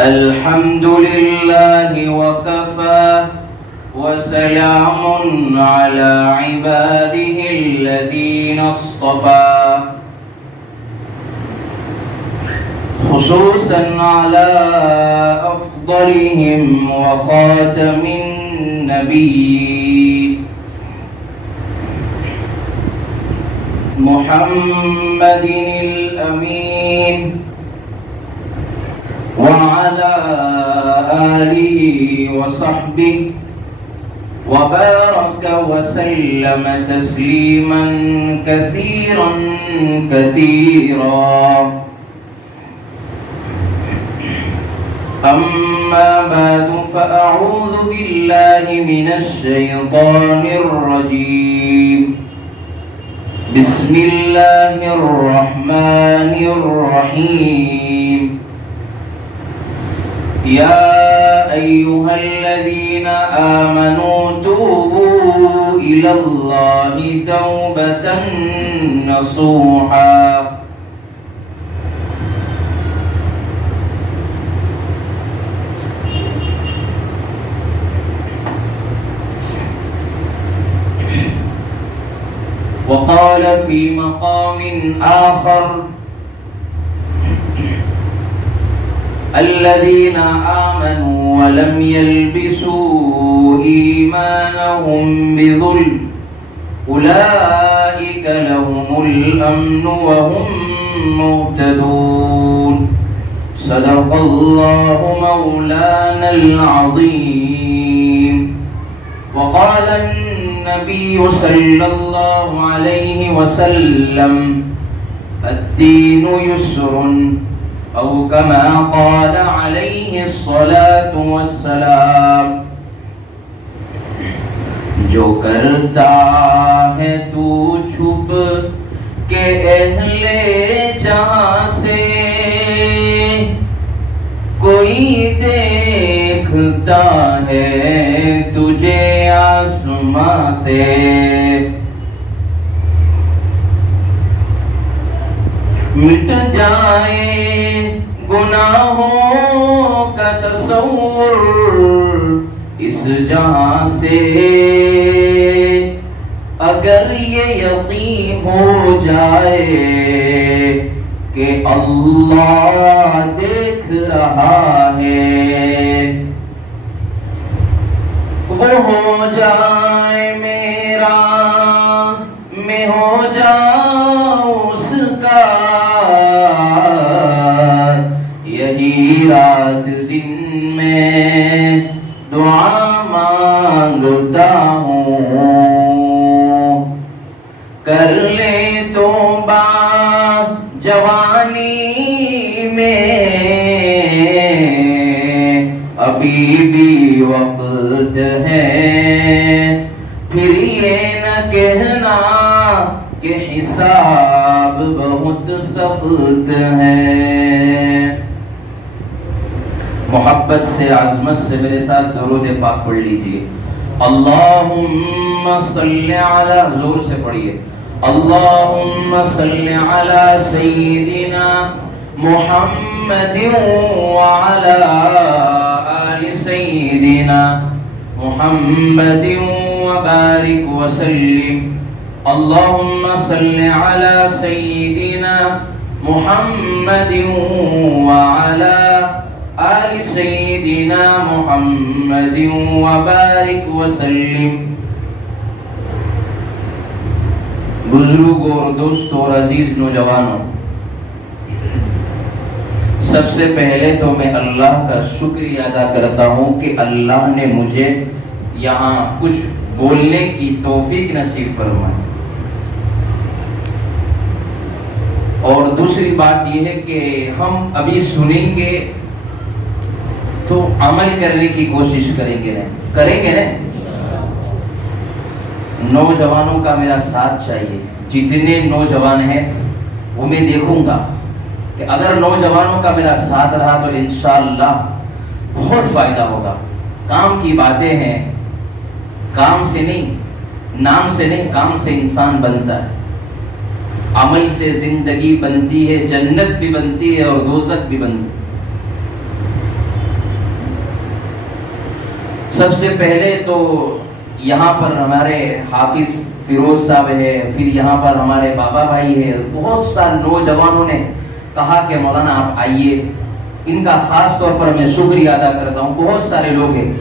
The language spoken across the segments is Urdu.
الحمد لله وكفى وسلام على عباده الذين اصطفى خصوصا على أفضلهم وخاتم النبيين محمد الأمين وعلى آله وصحبه وبارك وسلم تسليما كثيرا كثيرا. أما بعد فأعوذ بالله من الشيطان الرجيم. بسم الله الرحمن الرحيم. يا أيها الذين آمنوا توبوا إلى الله توبة نصوحا. وقال في مقام آخر الذين آمنوا ولم يلبسوا إيمانهم بظلم أولئك لهم الأمن وهم مهتدون. صدق الله مولانا العظيم. وقال النبي صلى الله عليه وسلم الدين يسر أو كما قال عليه الصلاة والسلام. جو کرتا ہے تو چھپ کے اہل جہاں سے کوئی دیکھتا ہے تجھے آسماں سے. مٹ جائے گناہوں کا تصور اس جہاں سے اگر یہ یقین ہو جائے کہ اللہ دیکھ رہا ہے. وہ ہو جائے میرا میں ہو جاؤں اس کا یہی رات دن میں دعا مانگتا ہوں. کر لے توبہ جوانی میں ابھی بھی وقت ہے. پھر یہ نہ کہنا کہ حساب بہت سخت ہے. محبت سے عظمت سے میرے ساتھ درود پاک پڑھ لیجئے. اللہم صلی علی، زور سے پڑھیے. اللہم صلی علی سیدنا محمد وعلی آل سیدنا محمد وبارک وسلم. اللہم صلی علی سیدنا محمد وعلی آل سیدنا محمد وبارک وسلم. بزرگوں اور دوستوں اور عزیز نوجوانوں، سب سے پہلے تو میں اللہ کا شکریہ ادا کرتا ہوں کہ اللہ نے مجھے یہاں کچھ بولنے کی توفیق نصیب فرمائی. اور دوسری بات یہ ہے کہ ہم ابھی سنیں گے تو عمل کرنے کی کوشش کریں گے نا. نوجوانوں کا میرا ساتھ چاہیے. جتنے نوجوان ہیں وہ میں دیکھوں گا کہ اگر نوجوانوں کا میرا ساتھ رہا تو انشاءاللہ بہت فائدہ ہوگا. کام کی باتیں ہیں، کام سے نہیں، نام سے نہیں، کام سے انسان بنتا ہے. عمل سے زندگی بنتی ہے، جنت بھی بنتی ہے اور دوزخ بھی بنتی ہے. سب سے پہلے تو یہاں پر ہمارے حافظ فیروز صاحب ہے، پھر یہاں پر ہمارے بابا بھائی ہے، بہت سارے نوجوانوں نے کہا کہ مولانا آپ آئیے، ان کا خاص طور پر میں شکریہ ادا کرتا ہوں، بہت سارے لوگ ہیں۔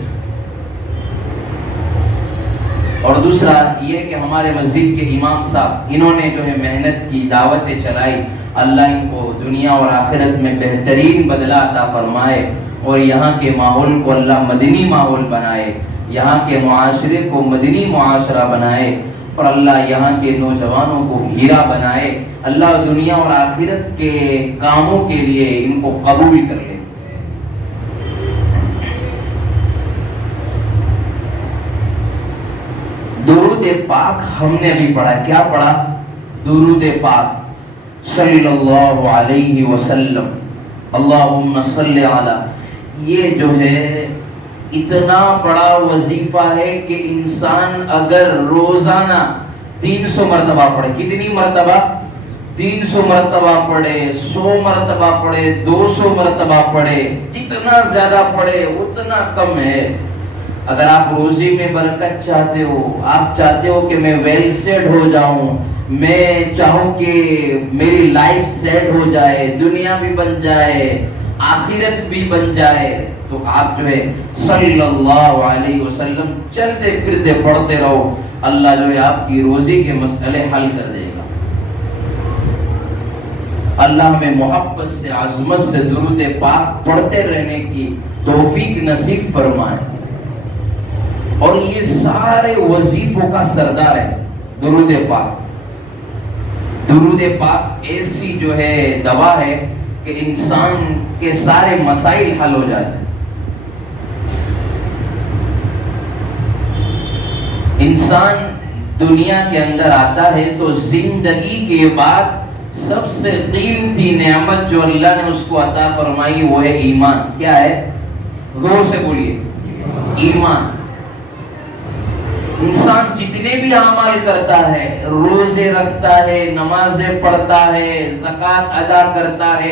اور دوسرا یہ کہ ہمارے مسجد کے امام صاحب، انہوں نے جو ہے محنت کی، دعوتیں چلائی، اللہ ان کو دنیا اور آخرت میں بہترین بدلہ عطا فرمائے، اور یہاں کے ماحول کو اللہ مدنی ماحول بنائے، یہاں کے معاشرے کو مدنی معاشرہ بنائے، اور اللہ یہاں کے نوجوانوں کو ہیرا بنائے، اللہ دنیا اور آخرت کے کاموں کے لیے ان کو قبول کر لے۔ درود پاک ہم نے ابھی پڑھا، کیا پڑھا؟ درود پاک صلی اللہ علیہ وسلم، اللہم صلی علی۔ یہ جو ہے اتنا بڑا وظیفہ ہے کہ انسان اگر روزانہ 300 مرتبہ پڑھے، کتنی مرتبہ؟ 300 مرتبہ پڑھے، 100 مرتبہ پڑھے، 200 مرتبہ پڑھے، جتنا زیادہ پڑھے اتنا کم ہے۔ اگر آپ روزی میں برکت چاہتے ہو، آپ چاہتے ہو کہ میں ویل سیٹ ہو جاؤں، میں چاہوں کہ میری لائف سیٹ ہو جائے، دنیا بھی بن جائے، آخرت بھی بن جائے، تو آپ جو ہے صلی اللہ علیہ وسلم چلتے پھرتے پڑھتے رہو، اللہ جو ہے آپ کی روزی کے مسئلے حل کر دے گا۔ اللہ ہمیں محبت سے، عظمت سے درود پاک پڑھتے رہنے کی توفیق نصیب فرمائے، اور یہ سارے وظیفوں کا سردار ہے درود پاک۔ درود پاک ایسی جو ہے دوا ہے کہ انسان کے سارے مسائل حل ہو جاتے ہیں۔ انسان دنیا کے اندر آتا ہے تو زندگی کے بعد سب سے قیمتی نعمت جو اللہ نے اس کو عطا فرمائی وہ ہے ایمان۔ کیا ہے؟ زور سے بولیے، ایمان۔ انسان جتنے بھی اعمال کرتا ہے، روزے رکھتا ہے، نمازیں پڑھتا ہے، زکوٰۃ ادا کرتا ہے،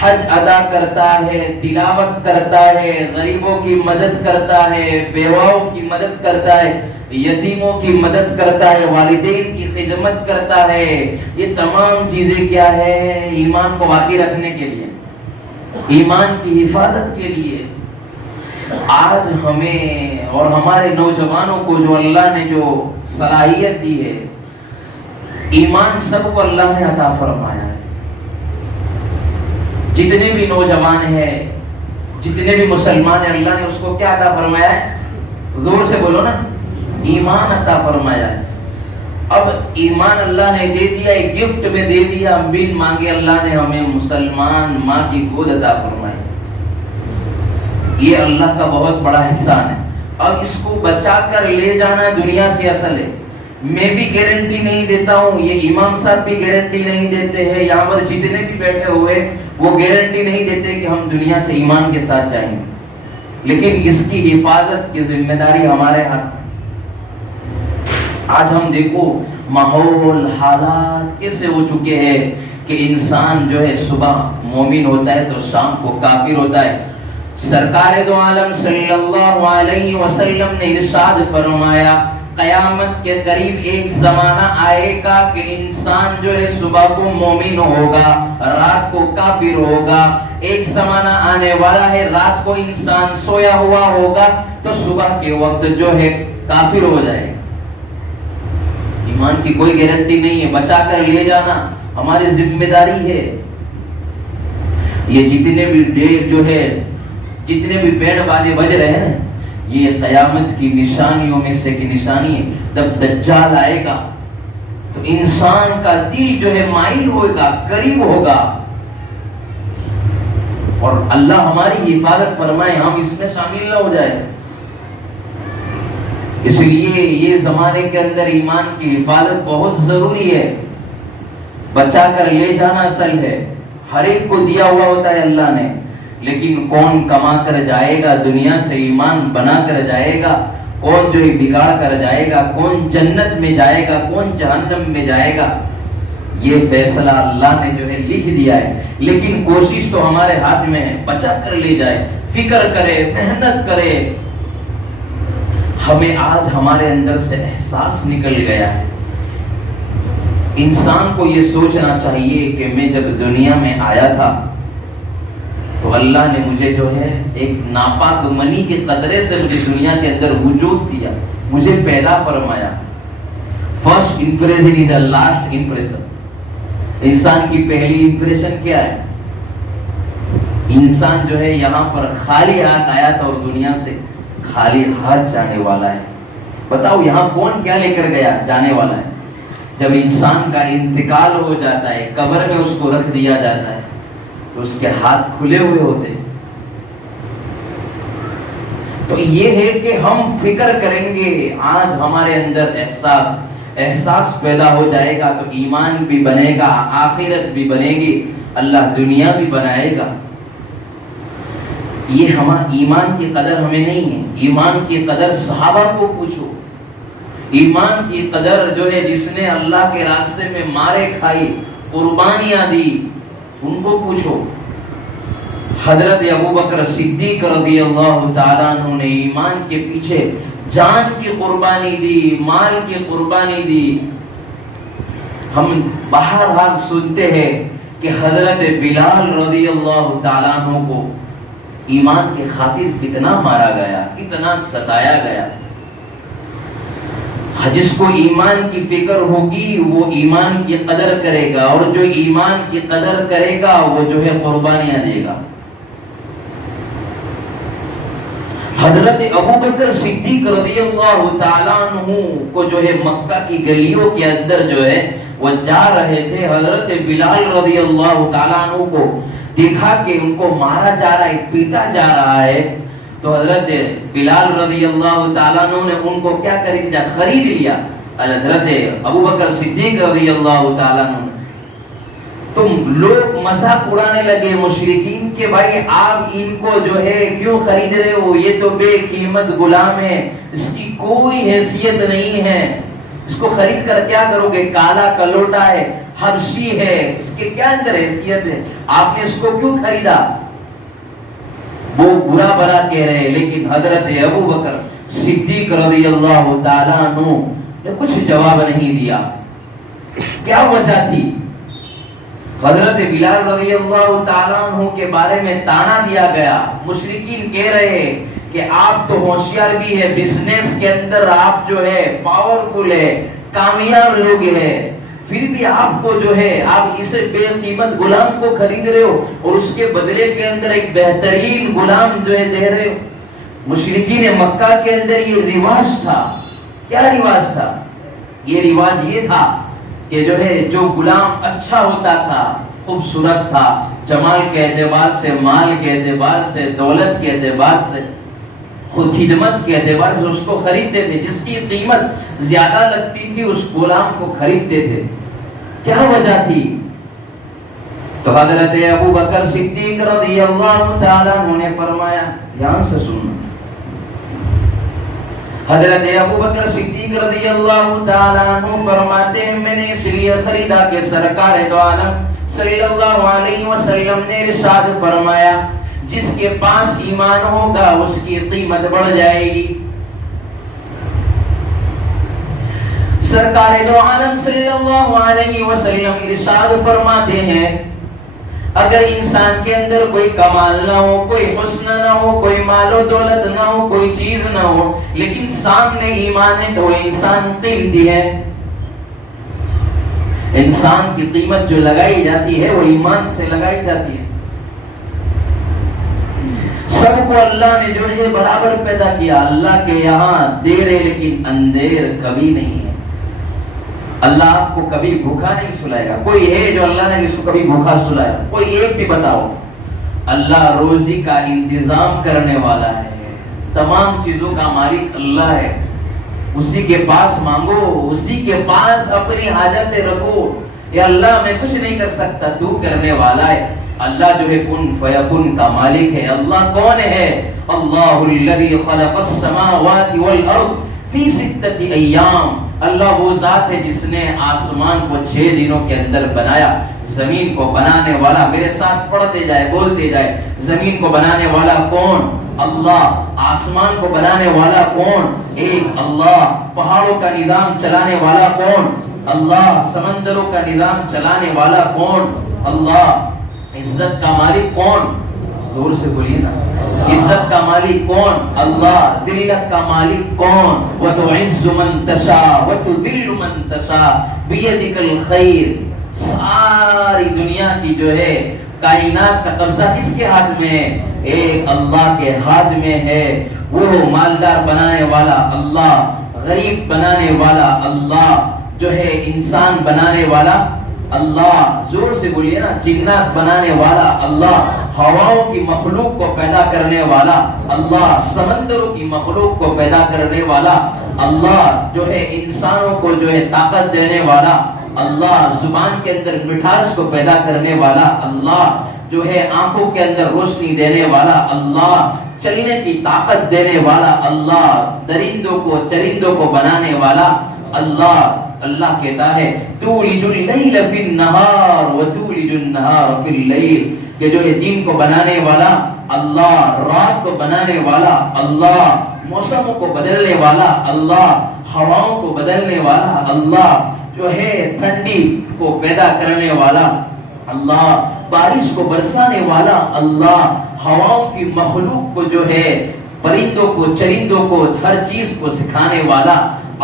حج ادا کرتا ہے، تلاوت کرتا ہے، غریبوں کی مدد کرتا ہے، بیواؤں کی مدد کرتا ہے، یتیموں کی مدد کرتا ہے، والدین کی خدمت کرتا ہے، یہ تمام چیزیں کیا ہے؟ ایمان کو باقی رکھنے کے لیے، ایمان کی حفاظت کے لیے۔ آج ہمیں اور ہمارے نوجوانوں کو جو اللہ نے جو صلاحیت دی ہے، ایمان سب کو اللہ نے عطا فرمایا ہے۔ جتنے بھی نوجوان ہیں، جتنے بھی مسلمان ہیں، اللہ نے اس کو کیا عطا فرمایا ہے؟ زور سے بولو نا، ایمان عطا فرمایا ہے۔ اب ایمان اللہ نے دے دیا، ایک گفٹ میں دے دیا، بن مانگے اللہ نے ہمیں مسلمان ماں کی گود عطا فرمائی۔ یہ اللہ کا بہت بڑا احسان ہے، اور اس کو بچا کر لے جانا دنیا سے اصل ہے۔ میں بھی گارنٹی نہیں دیتا ہوں، یہ امام صاحب بھی گارنٹی نہیں دیتے ہیں، یہاں پر جتنے بھی بیٹھے ہوئے وہ گارنٹی نہیں دیتے کہ ہم دنیا سے ایمان کے ساتھ جائیں گے، لیکن اس کی حفاظت کی ذمہ داری ہمارے ہاتھ میں۔ آج ہم دیکھو ماحول، حالات کیسے ہو چکے ہیں کہ انسان جو ہے صبح مومن ہوتا ہے تو شام کو کافر ہوتا ہے۔ سرکار دو عالم صلی اللہ علیہ وسلم نے ارشاد فرمایا، قیامت کے قریب ایک زمانہ آئے گا کہ انسان جو ہے صبح کو مومن ہوگا، رات کو کافر ہوگا۔ ایک زمانہ آنے والا ہے رات کو انسان سویا ہوا ہوگا تو صبح کے وقت جو ہے کافر ہو جائے گا۔ ایمان کی کوئی گارنٹی نہیں ہے، بچا کر لے جانا ہماری ذمہ داری ہے۔ یہ جتنے بھی ڈیڑھ جو ہے، جتنے بھی بینڈ باجے بج رہے ہیں، یہ قیامت کی نشانیوں میں سے کی نشانی ہے۔ جب دجال آئے گا تو انسان کا دل جو ہے مائل ہوگا، قریب ہوگا، اور اللہ ہماری حفاظت فرمائے ہم اس میں شامل نہ ہو جائے۔ اس لیے یہ زمانے کے اندر ایمان کی حفاظت بہت ضروری ہے، بچا کر لے جانا اصل ہے۔ ہر ایک کو دیا ہوا ہوتا ہے اللہ نے، لیکن کون کما کر جائے گا دنیا سے، ایمان بنا کر جائے گا، کون جو ہے بگاڑ کر جائے گا، کون جنت میں جائے گا، کون جہنم میں جائے گا، یہ فیصلہ اللہ نے جو ہے لکھ دیا ہے۔ لیکن کوشش تو ہمارے ہاتھ میں ہے، بچا کر لے جائے، فکر کرے، محنت کرے۔ ہمیں آج ہمارے اندر سے احساس نکل گیا ہے. انسان کو یہ سوچنا چاہیے کہ میں جب دنیا میں آیا تھا تو اللہ نے مجھے جو ہے ایک ناپاک منی کے قطرے سے مجھے دنیا کے اندر وجود دیا, مجھے پیدا فرمایا. First impression is a last impression. انسان کی پہلی امپریشن کیا ہے؟ انسان جو ہے یہاں پر خالی ہاتھ آیا تھا اور دنیا سے خالی ہاتھ جانے والا ہے. بتاؤ یہاں کون کیا لے کر گیا جانے والا ہے؟ جب انسان کا انتقال ہو جاتا ہے, قبر میں اس کو رکھ دیا جاتا ہے تو اس کے ہاتھ کھلے ہوئے ہوتے ہیں. تو یہ ہے کہ ہم فکر کریں گے, آج ہمارے اندر احساس پیدا ہو جائے گا تو ایمان بھی بنے گا, آخرت بھی بنے گی, اللہ دنیا بھی بنائے گا. یہ ہمارا ایمان کی قدر ہمیں نہیں ہے. ایمان کی قدر صحابہ کو پوچھو. ایمان کی قدر جو ہے جس نے اللہ کے راستے میں مارے کھائی, قربانیاں دی, ان کو پوچھو. حضرت ابوبکر صدیق رضی اللہ تعالیٰ عنہ نے ایمان کے پیچھے جان کی قربانی دی, مال کی قربانی دی. ہم بہرحال سنتے ہیں کہ حضرت بلال رضی اللہ تعالیٰ عنہ کو ایمان کی خاطر کتنا مارا گیا, کتنا ستایا گیا. جس کو ایمان کی فکر ہوگی وہ ایمان کی قدر کرے گا, اور جو ایمان کی قدر کرے گا وہ جو ہے قربانیاں دے گا. حضرت ابوبکر صدیق رضی اللہ تعالیٰ عنہ کو جو ہے مکہ کی گلیوں کے اندر جو ہے وہ جا رہے تھے. حضرت بلال رضی اللہ تعالیٰ عنہ کو دیکھا کہ ان کو مارا جا رہا ہے, پیٹا جا رہا ہے, تو حضرت بلال رضی اللہ تعالیٰ عنہ نے ان کو کیا خرید لیا. حضرت ابوبکر صدیق رضی اللہ تعالیٰ عنہ, تم لوگ مذاق اڑانے لگے مشرکین کے, بھائی آپ ان کو جو ہے کیوں خرید رہے ہو, یہ تو بے قیمت غلام ہے, اس کی کوئی حیثیت نہیں ہے, اس کو خرید کر کیا کرو گے, کالا کلوٹا ہے, حبشی ہے, اس کے کیا اندر حیثیت ہے, آپ نے اس کو کیوں خریدا. وہ برا برا کہہ رہے ہیں, لیکن حضرت ابوبکر صدیق رضی اللہ تعالیٰ عنہ نے کچھ جواب نہیں دیا. کیا وجہ تھی؟ حضرت بلال رضی اللہ تعالیٰ عنہ کے بارے میں تانا دیا گیا. مشرکین کہہ رہے ہیں کہ آپ تو ہوشیار بھی ہے, بزنس کے اندر آپ جو ہے پاورفل ہے, کامیاب لوگ ہیں, پھر بھی آپ کو جو ہے آپ اسے بے قیمت غلام کو خرید رہے ہو اور اس کے بدلے کے اندر ایک بہترین غلام جو ہے دے رہے ہو. مشرکین مکہ کے اندر یہ رواج تھا. کیا رواج تھا؟ یہ رواج یہ تھا کہ جو ہے جو غلام اچھا ہوتا تھا, خوبصورت تھا, جمال کے اعتبار سے, مال کے اعتبار سے, دولت کے اعتبار سے, خود خدمت کے اعتبار سے اس کو خریدتے تھے. جس کی قیمت زیادہ لگتی تھی اس غلام کو خریدتے تھے. کیا وجہ تھی؟ تو حضرت ابوبکر صدیق رضی اللہ تعالیٰ عنہ نے فرمایا, دھیان سے سننا, حضرت ابوبکر صدیق رضی اللہ تعالیٰ عنہ فرماتے ہیں میں نے اس لیے خریدا کہ سرکار دو عالم صلی اللہ علیہ وسلم نے ارشاد فرمایا جس کے پاس ایمان ہوگا اس کی قیمت بڑھ جائے گی. سرکار دو عالم صلی اللہ علیہ وسلم ارشاد فرماتے ہیں اگر انسان کے اندر کوئی کمال نہ ہو, کوئی حسن نہ ہو, کوئی مال و دولت نہ ہو, کوئی چیز نہ ہو, لیکن سامنے ایمان ہے تو وہ انسان قیمتی ہے. انسان کی قیمت جو لگائی جاتی ہے وہ ایمان سے لگائی جاتی ہے. سب کو اللہ نے جو ہے برابر پیدا کیا. اللہ کے یہاں دیر ہے لیکن اندھیر کبھی نہیں ہے. اللہ آپ کو کبھی بھوکا نہیں سلائے گا. کوئی ہے جو اللہ نے اس کو کبھی بھوکا سلایا؟ کوئی ایک بھی بتاؤ. اللہ روزی کا انتظام کرنے والا ہے, تمام چیزوں کا مالک اللہ ہے. اسی کے پاس مانگو, اسی کے پاس اپنی حاجتیں رکھو. یا اللہ میں کچھ نہیں کر سکتا, تو کرنے والا ہے. اللہ جو ہے کن فیکن کا مالک ہے. اللہ کون ہے؟ اللہ الذی خلق السماوات والارض فی 6 ایام. اللہ وہ ذات ہے جس نے آسمان کو 6 دنوں کے اندر بنایا, زمین کو بنانے والا، میرے ساتھ پڑھتے جائے بولتے جائے، زمین کو بنانے والا کون؟ اللہ۔ آسمان کو بنانے والا کون؟ ایک اللہ۔ پہاڑوں کا نظام چلانے والا کون؟ اللہ۔ سمندروں کا نظام چلانے والا کون؟ اللہ۔ عزت کا مالک کون؟ زور سے بولیے نا، عزت کا مالک کون؟ اللہ۔ ذلت کا مالک کون؟ وَتُعِزُّ مَن تَشَاءُ وَتُذِلُّ مَن تَشَاءُ بِيَدِكَ الْخَيْرُ۔ ساری دنیا کی جو ہے کائنات کا قبضہ کس کے ہاتھ میں ہے؟ ایک اللہ کے ہاتھ میں ہے۔ وہ مالدار بنانے والا اللہ، غریب بنانے والا اللہ، جو ہے انسان بنانے والا اللہ، زور سے بولیے نا، جنات بنانے والا اللہ، ہواؤں کی مخلوق کو پیدا کرنے والا اللہ، سمندروں کی مخلوق کو پیدا کرنے والا اللہ، جو ہے انسانوں کو جو ہے طاقت دینے والا اللہ، زبان کے اندر مٹھاس کو پیدا کرنے والا اللہ، جو ہے آنکھوں کے اندر روشنی دینے والا اللہ، چلنے کی طاقت دینے والا اللہ، درندوں کو چرندوں کو بنانے والا اللہ۔ اللہ کہتا ہے تولج اللیل فی النہار وتولج النہار فی اللیل، کہ جو ہے دن کو بنانے والا اللہ، رات کو بنانے والا اللہ، موسموں کو بدلنے والا اللہ، ہواؤں کو بدلنے والا اللہ، جو ہے ٹھنڈی کو پیدا کرنے والا اللہ، بارش کو برسانے والا اللہ، ہواؤں کی مخلوق کو جو ہے پرندوں کو چرندوں کو ہر چیز کو سکھانے والا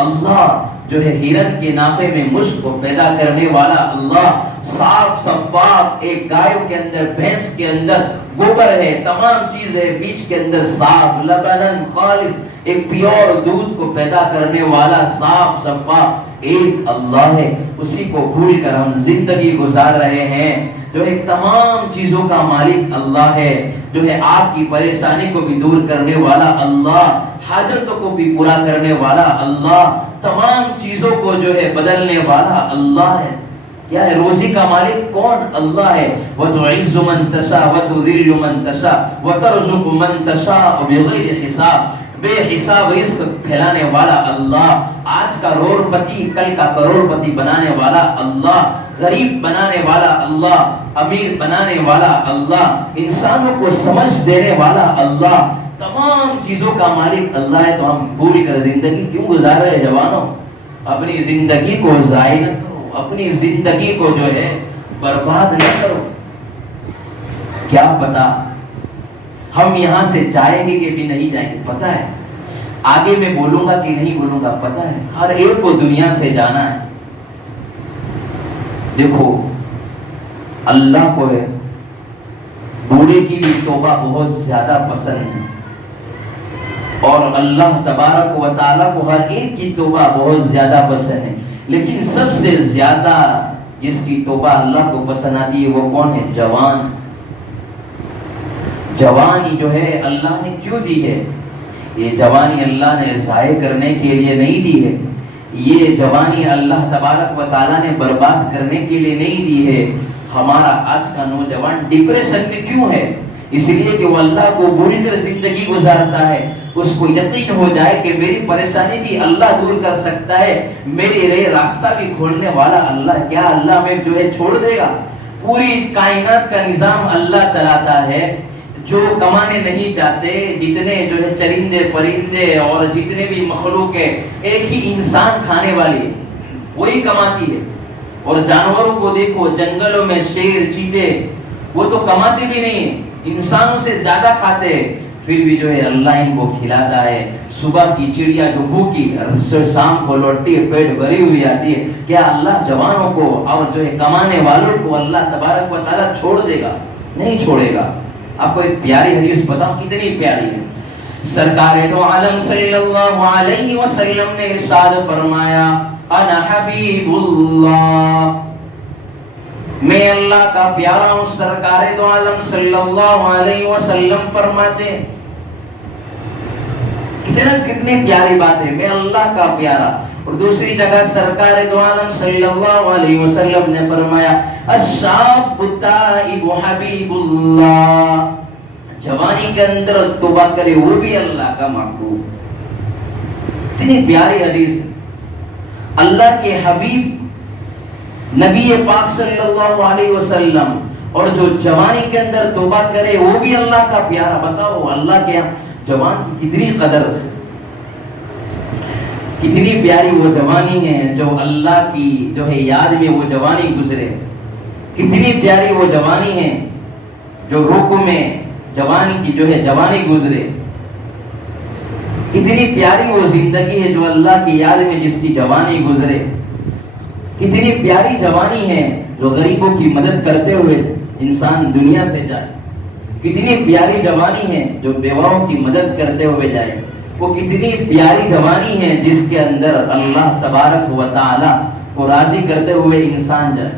اللہ، جو ہے ہرن کے نافے میں مشک کو پیدا کرنے والا اللہ، صاف شفاف ایک گائے کے اندر بھینس کے اندر گوبر ہے، تمام چیز ہے، بیچ کے اندر صاف لبنن خالص ایک پیور دودھ کو پیدا کرنے والا صاف شفاف ایک اللہ ہے۔ اسی کو بھول کر ہم زندگی گزار رہے ہیں، جو ایک تمام چیزوں کا مالک اللہ ہے، جو ہے آپ کی پریشانی کو بھی دور کرنے والا اللہ، حاجتوں کو بھی پورا کرنے والا اللہ، تمام چیزوں کو جو ہے بدلنے والا اللہ ہے۔ کیا ہے؟ روزی کا مالک کون؟ اللہ ہے۔ وَتُعِزُّ مَن تَشَاءُ وَتُذِلُّ مَن تَشَاءُ وَتَرْزُقُ مَن تَشَاءُ بِغَيْرِ حساب، بے حساب رزق پھیلانے والا اللہ، آج کا کروڑ پتی کل کا کروڑ پتی بنانے والا اللہ، غریب بنانے والا اللہ، امیر بنانے والا اللہ، انسانوں کو سمجھ دینے والا اللہ، تمام چیزوں کا مالک اللہ ہے۔ تو ہم پوری کر زندگی کیوں گزار رہے ہیں جوانوں؟ اپنی زندگی کو ضائع نہ کرو، اپنی زندگی کو جو ہے برباد نہ کرو۔ کیا پتا ہم یہاں سے جائیں گے کہ بھی نہیں جائیں گے، پتہ ہے؟ آگے میں بولوں گا کہ نہیں بولوں گا، پتہ ہے؟ ہر ایک کو دنیا سے جانا ہے۔ دیکھو اللہ کو ہے بوڑھے کی بھی توبہ بہت زیادہ پسند ہے، اور اللہ تبارک و تعالیٰ کو ہر ایک کی توبہ بہت زیادہ پسند ہے، لیکن سب سے زیادہ جس کی توبہ اللہ کو پسند آتی ہے وہ کون ہے؟ جوان۔ جوانی جو ہے اللہ نے کیوں دی ہے؟ یہ جوانی اللہ نے ضائع کرنے کے لیے نہیں دی ہے، یہ جوانی اللہ تبارک و تعالیٰ نے برباد کرنے کے لیے نہیں دی ہے۔ ہمارا آج کا نوجوان ڈپریشن میں کیوں ہے؟ اس لیے کہ وہ اللہ کو بری طرح زندگی گزارتا ہے، اس کو یقین ہو جائے کہ میری پریشانی بھی اللہ دور کر سکتا ہے، میرے لیے راستہ بھی کھولنے والا اللہ، کیا اللہ میں جو ہے چھوڑ دے گا؟ پوری کائنات کا نظام اللہ چلاتا ہے، جو کمانے نہیں جاتے، جتنے جو ہے چرندے پرندے اور جتنے بھی مخلوق ہے، ایک ہی انسان کھانے والی وہی کماتی ہے، اور جانوروں کو دیکھو جنگلوں میں شیر چیتے وہ تو کماتے بھی نہیں، انسانوں سے زیادہ کھاتے، پھر بھی جو ہے اللہ ان کو کھلاتا ہے۔ صبح کی چڑیا جو بھوکی شام کو لوٹتی ہے پیٹ بھری ہوئی آتی ہے، کیا اللہ جوانوں کو اور جو ہے کمانے والوں کو اللہ تبارک و تعالیٰ چھوڑ دے گا؟ نہیں چھوڑے گا۔ آپ کو ایک پیاری حدیث بتاؤں، کتنی پیاری ہے۔ سرکار دو عالم صلی اللہ علیہ وسلم نے ارشاد فرمایا انا حبیب اللہ، میں اللہ کا پیارا ہوں۔ سرکار دو عالم صلی اللہ علیہ وسلم فرماتے ہیں، کتنی پیاری بات ہے، میں اللہ کا پیارا۔ اور دوسری جگہ سرکار دو عالم صلی اللہ علیہ وسلم نے فرمایا الشاب التائب حبیب اللہ، جوانی کے اندر توبہ کرے وہ بھی اللہ کا محبوب۔ کتنی پیاری حدیث ہے۔ اللہ کے حبیب نبی پاک صلی اللہ علیہ وسلم. اور جو جوانی کے اندر توبہ کرے وہ بھی اللہ کا پیارا. بتاؤ اللہ کے یہاں جوان کی کتنی قدر ہے, کتنی پیاری وہ جوانی ہے جو اللہ کی جو ہے یاد میں وہ جوانی گزرے. کتنی پیاری وہ جوانی ہے جو رکوع میں جوانی کی جو ہے جوانی گزرے. کتنی پیاری وہ زندگی ہے جو اللہ کی یاد میں جس کی جوانی گزرے. کتنی پیاری جوانی ہے جو غریبوں کی مدد کرتے ہوئے انسان دنیا سے جائے. کتنی پیاری جوانی ہے جو بیواؤں کی مدد کرتے ہوئے جائے. وہ کتنی پیاری جوانی ہے جس کے اندر اللہ تبارک و تعالی کو راضی کرتے ہوئے انسان جائے.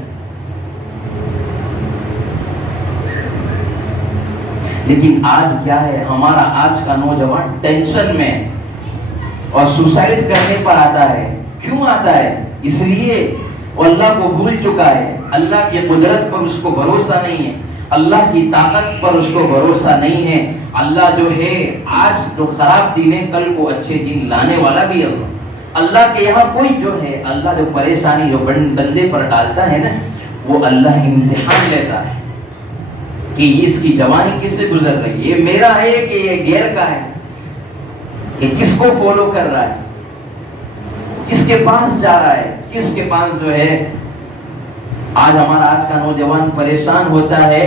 لیکن آج کیا ہے, ہمارا آج کا نوجوان ٹینشن میں اور سوسائڈ کرنے پر آتا ہے. کیوں آتا ہے؟ اس لیے وہ اللہ کو بھول چکا ہے, اللہ کی قدرت پر اس کو بھروسہ نہیں ہے, اللہ کی طاقت پر اس کو بھروسہ نہیں ہے. اللہ جو ہے آج جو خراب دن ہے کل کو اچھے دن لانے والا بھی اللہ. اللہ کے یہاں کوئی جو ہے اللہ جو پریشانی جو بندے پر ڈالتا ہے نا, وہ اللہ امتحان لیتا ہے کہ اس کی جوانی کس سے گزر رہی ہے, یہ میرا ہے کہ یہ غیر کا ہے, کہ کس کو فالو کر رہا ہے, کس کے پاس جا رہا ہے, کس کے پاس جو ہے. آج ہمارا آج کا نوجوان پریشان ہوتا ہے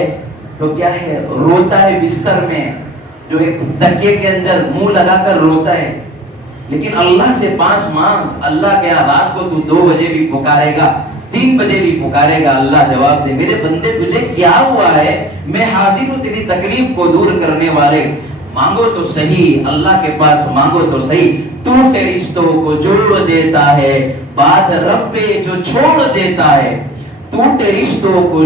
تو کیا ہے, روتا ہے بستر میں جو ہے تکیے کے اندر منہ لگا کر روتا ہے. لیکن اللہ سے پاس مانگ, اللہ کے رات کو تو 2 بجے بھی پکارے گا, 3 بجے بھی پکارے گا, اللہ جواب دے, میرے بندے تجھے کیا ہوا ہے, میں حاضر ہوں تیری تکلیف کو دور کرنے والے. مانگو تو صحیح, اللہ کے پاس مانگو تو صحیح. ٹوٹے رشتوں کو جوڑ دیتا ہے, بات رب پہ جو چھوڑ دیتا ہے. ٹوٹے رشتوں کو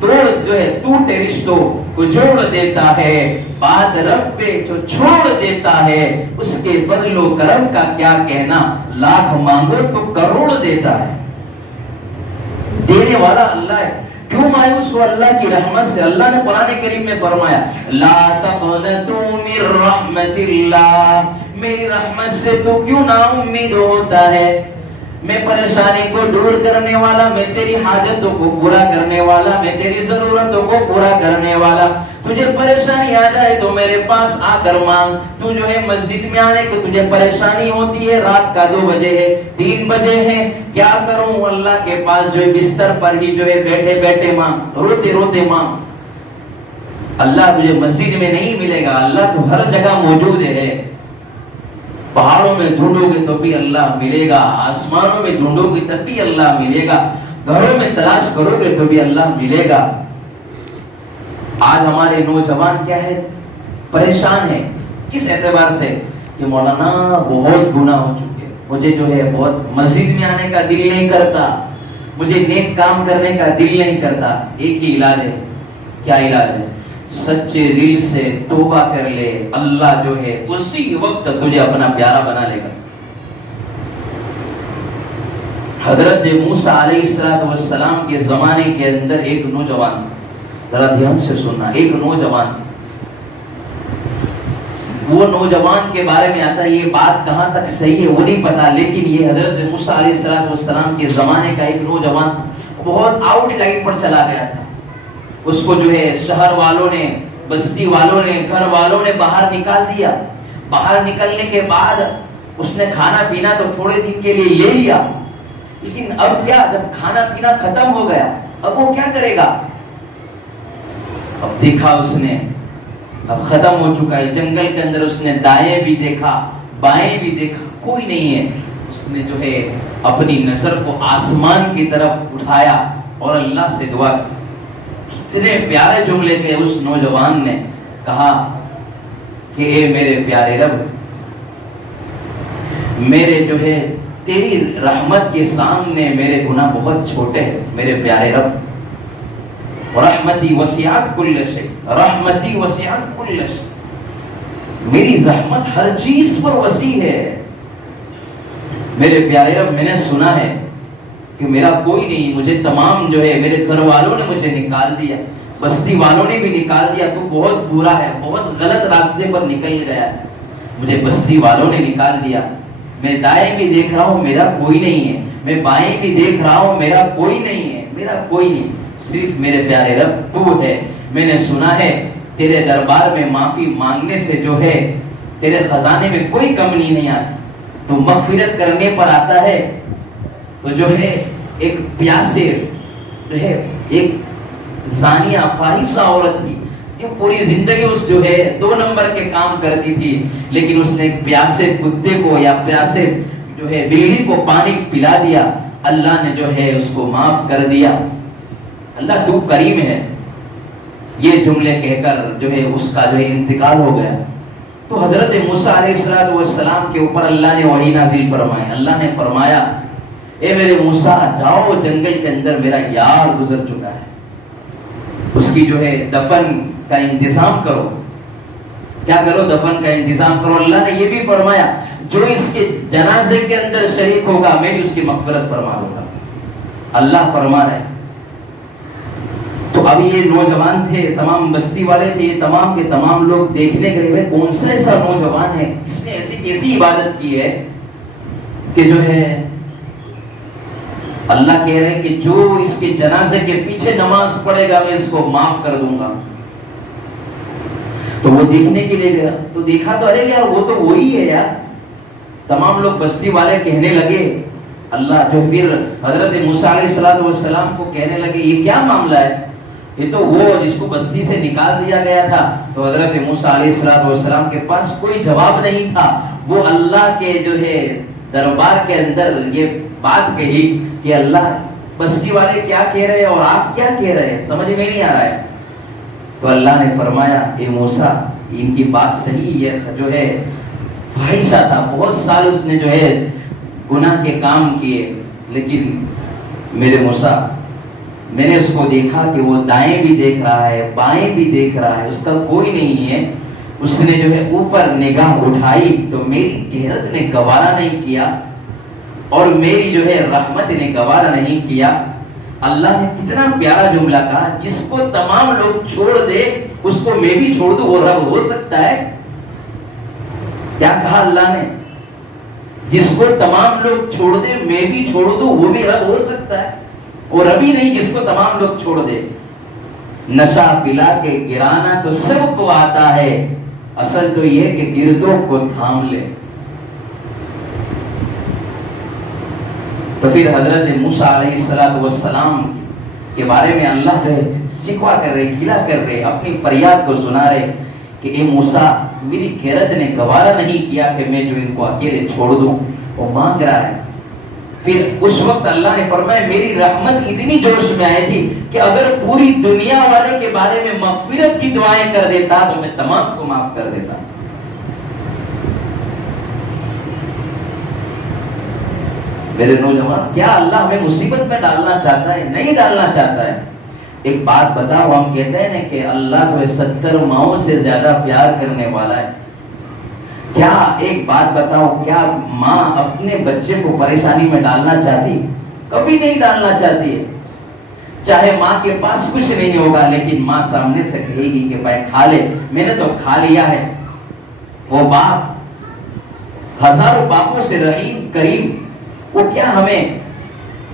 ٹوٹے رشتوں کو جوڑ دیتا ہے, بات رب پہ جو چھوڑ دیتا ہے. اس کے فضل و کرم کا کیا کہنا, لاکھ مانگو تو کروڑ دیتا ہے. دینے والا اللہ ہے. کیوں مایوس ہو اللہ کی رحمت سے؟ اللہ نے قرآن کریم میں فرمایا لا تقنطوا من رحمت اللہ, میری رحمت سے تو کیوں نا امید ہوتا ہے. میں پریشانی کو دور کرنے والا, میں تیری حاجتوں کو پورا کرنے والا, میں تیری ضرورتوں کو پورا کرنے والا. تجھے پریشانی آ جائے تو میرے پاس آ کر مانگ. تو جو ہے مسجد میں آنے کو تجھے پریشانی ہوتی ہے, رات کا 2 بجے ہے, 3 بجے ہے, کیا کروں, اللہ کے پاس جو ہے بستر پر ہی جو ہے بیٹھے بیٹھے مانگ, روتے روتے مانگ. اللہ تجھے مسجد میں نہیں ملے گا, اللہ تو ہر جگہ موجود ہے. پہاڑوں میں ڈھونڈو گے تو بھی اللہ ملے گا, آسمانوں میں ڈھونڈو گے تب بھی اللہ ملے گا, گھروں میں تلاش کرو گے تو بھی اللہ ملے گا. آج ہمارے نوجوان کیا ہے, پریشان ہے. کس اعتبار سے کہ مولانا بہت گناہ ہو چکے, مجھے جو ہے بہت مسجد میں آنے کا دل نہیں کرتا, مجھے نیک کام کرنے کا دل نہیں کرتا. ایک ہی علاج ہے. کیا علاج ہے؟ سچے دل سے توبہ کر لے, اللہ جو ہے اسی وقت تجھے اپنا پیارا بنا لے گا. حضرت موسیٰ علیہ السلام کے زمانے کے اندر ایک نوجوان, ذرا دھیان سے سننا, ایک نوجوان, وہ نوجوان کے بارے میں آتا ہے, یہ بات کہاں تک صحیح ہے وہ نہیں پتا, لیکن یہ حضرت موسیٰ علیہ السلام کے زمانے کا ایک نوجوان بہت آؤٹ لائن پر چلا گیا تھا. اس کو جو ہے شہر والوں نے, بستی والوں نے, گھر والوں نے باہر نکال دیا. باہر نکلنے کے بعد اس نے کھانا پینا تو تھوڑے دن کے لیے لے لیا, لیکن اب کیا, جب کھانا پینا ختم ہو گیا اب وہ کیا کرے گا. اب دیکھا اس نے, اب ختم ہو چکا ہے. جنگل کے اندر اس نے دائیں بھی دیکھا, بائیں بھی دیکھا, کوئی نہیں ہے. اس نے جو ہے اپنی نظر کو آسمان کی طرف اٹھایا اور اللہ سے دعا کی. اتنے پیارے جملے کے اس نوجوان نے کہا کہ اے میرے پیارے رب, میرے جو ہے تیری رحمت کے سامنے میرے گناہ بہت چھوٹے ہیں. میرے پیارے رب, رحمتی وسعت کل شیء, رحمتی وسعت کل شیء, میری رحمت ہر چیز پر وسیع ہے. میرے پیارے رب, میں نے سنا ہے کہ میرا کوئی نہیں, مجھے تمام جو ہے میرے گھر والوں نے مجھے نکال دیا, بستی والوں نے بھی نکال دیا. تو بہت برا ہے, بہت غلط راستے پر نکل گیا ہے, مجھے بستی والوں نے نکال دیا. میں دائیں بھی دیکھ رہا ہوں میرا کوئی نہیں ہے، میں بائیں بھی دیکھ رہا ہوں میرا کوئی نہیں ہے، میرا کوئی نہیں، صرف میرے پیارے رب تو ہے۔ میں نے سنا ہے تیرے دربار میں معافی مانگنے سے جو ہے تیرے خزانے میں کوئی کمی نہیں آتی، تو مغفرت کرنے پر آتا ہے۔ تو جو ہے ایک پیاسے جو ہے ایک زانیہ فاحشہ عورت تھی جو پوری زندگی اس جو ہے 2 نمبر کے کام کرتی تھی، لیکن اس نے ایک پیاسے کتے کو یا پیاسے جو ہے بلی کو پانی پلا دیا، اللہ نے جو ہے اس کو معاف کر دیا۔ اللہ تو کریم ہے، یہ جملے کہہ کر جو ہے اس کا جو ہے انتقال ہو گیا۔ تو حضرت موسیٰ علیہ السلام کے اوپر اللہ نے وحی نازل فرمایا۔ اللہ نے فرمایا اے میرے موسیٰ جاؤ جنگل کے اندر، میرا یار گزر چکا ہے، اس کی جو ہے دفن کا انتظام کرو۔ کیا کرو؟ دفن کا انتظام کرو۔ اللہ نے یہ بھی فرمایا جو اس کے جنازے کے اندر شریک ہوگا میں بھی اس کی مغفرت فرما دوں گا۔ اللہ فرما رہے ہیں۔ تو اب یہ نوجوان تھے، تمام بستی والے تھے، یہ تمام کے تمام لوگ دیکھنے گئے ہوئے کون سا ایسا نوجوان ہے اس نے ایسی کیسی عبادت کی ہے کہ جو ہے اللہ کہہ رہے ہیں کہ جو اس کے جنازے کے پیچھے نماز پڑھے گا میں اس کو معاف کر دوں گا۔ تو وہ دیکھنے کے لیے گیا تو دیکھا تو ارے یار وہ تو وہی ہے یار۔ تمام لوگ بستی والے کہنے لگے، اللہ جو پھر حضرت موسیٰ علیہ السلام کو کہنے لگے یہ کیا معاملہ ہے؟ یہ تو وہ جس کو بستی سے نکال دیا گیا تھا۔ تو حضرت موسیٰ علیہ السلام کے پاس کوئی جواب نہیں تھا۔ وہ اللہ کے جو ہے دربار کے اندر یہ بات کہی کہ اللہ بستی والے کیا کہہ رہے ہیں اور آپ کیا کہہ رہے ہیں، سمجھ میں نہیں آ رہا ہے۔ تو اللہ نے فرمایا اے موسیٰ ان کی بات صحیح، یہ جو ہے فاحشہ تھا، بہت سال اس نے جو ہے گناہ کے کام کیے، لیکن میرے موسیٰ میں نے اس کو دیکھا کہ وہ دائیں بھی دیکھ رہا ہے بائیں بھی دیکھ رہا ہے، اس کا کوئی نہیں ہے۔ اس نے جو ہے اوپر نگاہ اٹھائی تو میری غیرت نے گوارا نہیں کیا اور میری جو ہے رحمت نے گوارا نہیں کیا۔ اللہ نے کتنا پیارا جملہ کہا، جس کو تمام لوگ چھوڑ دے اس کو میں بھی چھوڑ دوں، وہ رب ہو سکتا ہے؟ کیا کہا اللہ نے؟ جس کو تمام لوگ چھوڑ دے میں بھی چھوڑ دوں، وہ بھی رب ہو سکتا ہے؟ وہ رب ہی نہیں جس کو تمام لوگ چھوڑ دے۔ نشہ پلا کے گرانا تو سب کو آتا ہے، اصل تو یہ کہ گردوں کو تھام لے۔ تو پھر حضرت موسیٰ علیہ السلام کے بارے میں اللہ جو ہے شکوہ کر رہے، گلہ کر رہے، اپنی فریاد کو سنا رہے کہ اے موسیٰ میری غیرت نے گوارا نہیں کیا کہ میں جو ان کو اکیلے چھوڑ دوں۔ وہ مانگ رہا ہے۔ پھر اس وقت اللہ نے فرمایا میری رحمت اتنی جوش میں آئی تھی کہ اگر پوری دنیا والے کے بارے میں مغفرت کی دعائیں کر دیتا تو میں تمام کو معاف کر دیتا۔ میرے نوجوان، کیا اللہ ہمیں مصیبت میں ڈالنا چاہتا ہے؟ نہیں ڈالنا چاہتا ہے۔ ایک بات بتاؤ، ہم کہتے ہیں کہ اللہ جو ہے 70 ماؤں سے زیادہ پیار کرنے والا ہے۔ کیا ایک بات بتاؤ، کیا ماں اپنے بچے کو پریشانی میں ڈالنا چاہتی؟ کبھی نہیں ڈالنا چاہتی ہے۔ چاہے ماں کے پاس کچھ نہیں ہوگا لیکن ماں سامنے سے کہے گی کہ بھائی کھا لے، میں نے تو کھا لیا ہے۔ وہ باپ ہزاروں باپوں سے رحیم کریم، وہ کیا ہمیں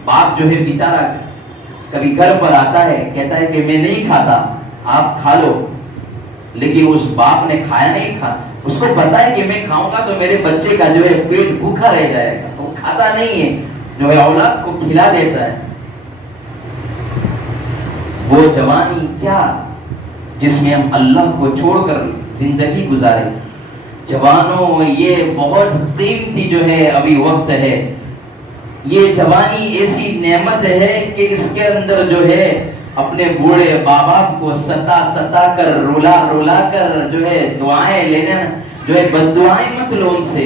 باپ جو ہے بیچارہ کبھی گھر پر آتا ہے کہتا ہے کہ میں نہیں کھاتا آپ کھا لو، لیکن اس باپ نے کھایا نہیں، کھا اس کو پتا ہے کہ میں کھاؤں گا تو میرے بچے کا جو ہے پیٹ بھوکا رہ جائے گا، وہ کھاتا نہیں ہے، جو ہے اولاد کو کھلا دیتا ہے۔ وہ جوانی کیا جس میں ہم اللہ کو چھوڑ کر زندگی گزارے۔ جوانوں یہ بہت قیمتی جو ہے ابھی وقت ہے۔ یہ جوانی ایسی نعمت ہے کہ اس کے اندر جو ہے اپنے بوڑھے باپ باپ کو ستا ستا کر رولا رولا کر جو ہے دعائیں لینا، جو ہے بد دعائیں مت لو ان سے۔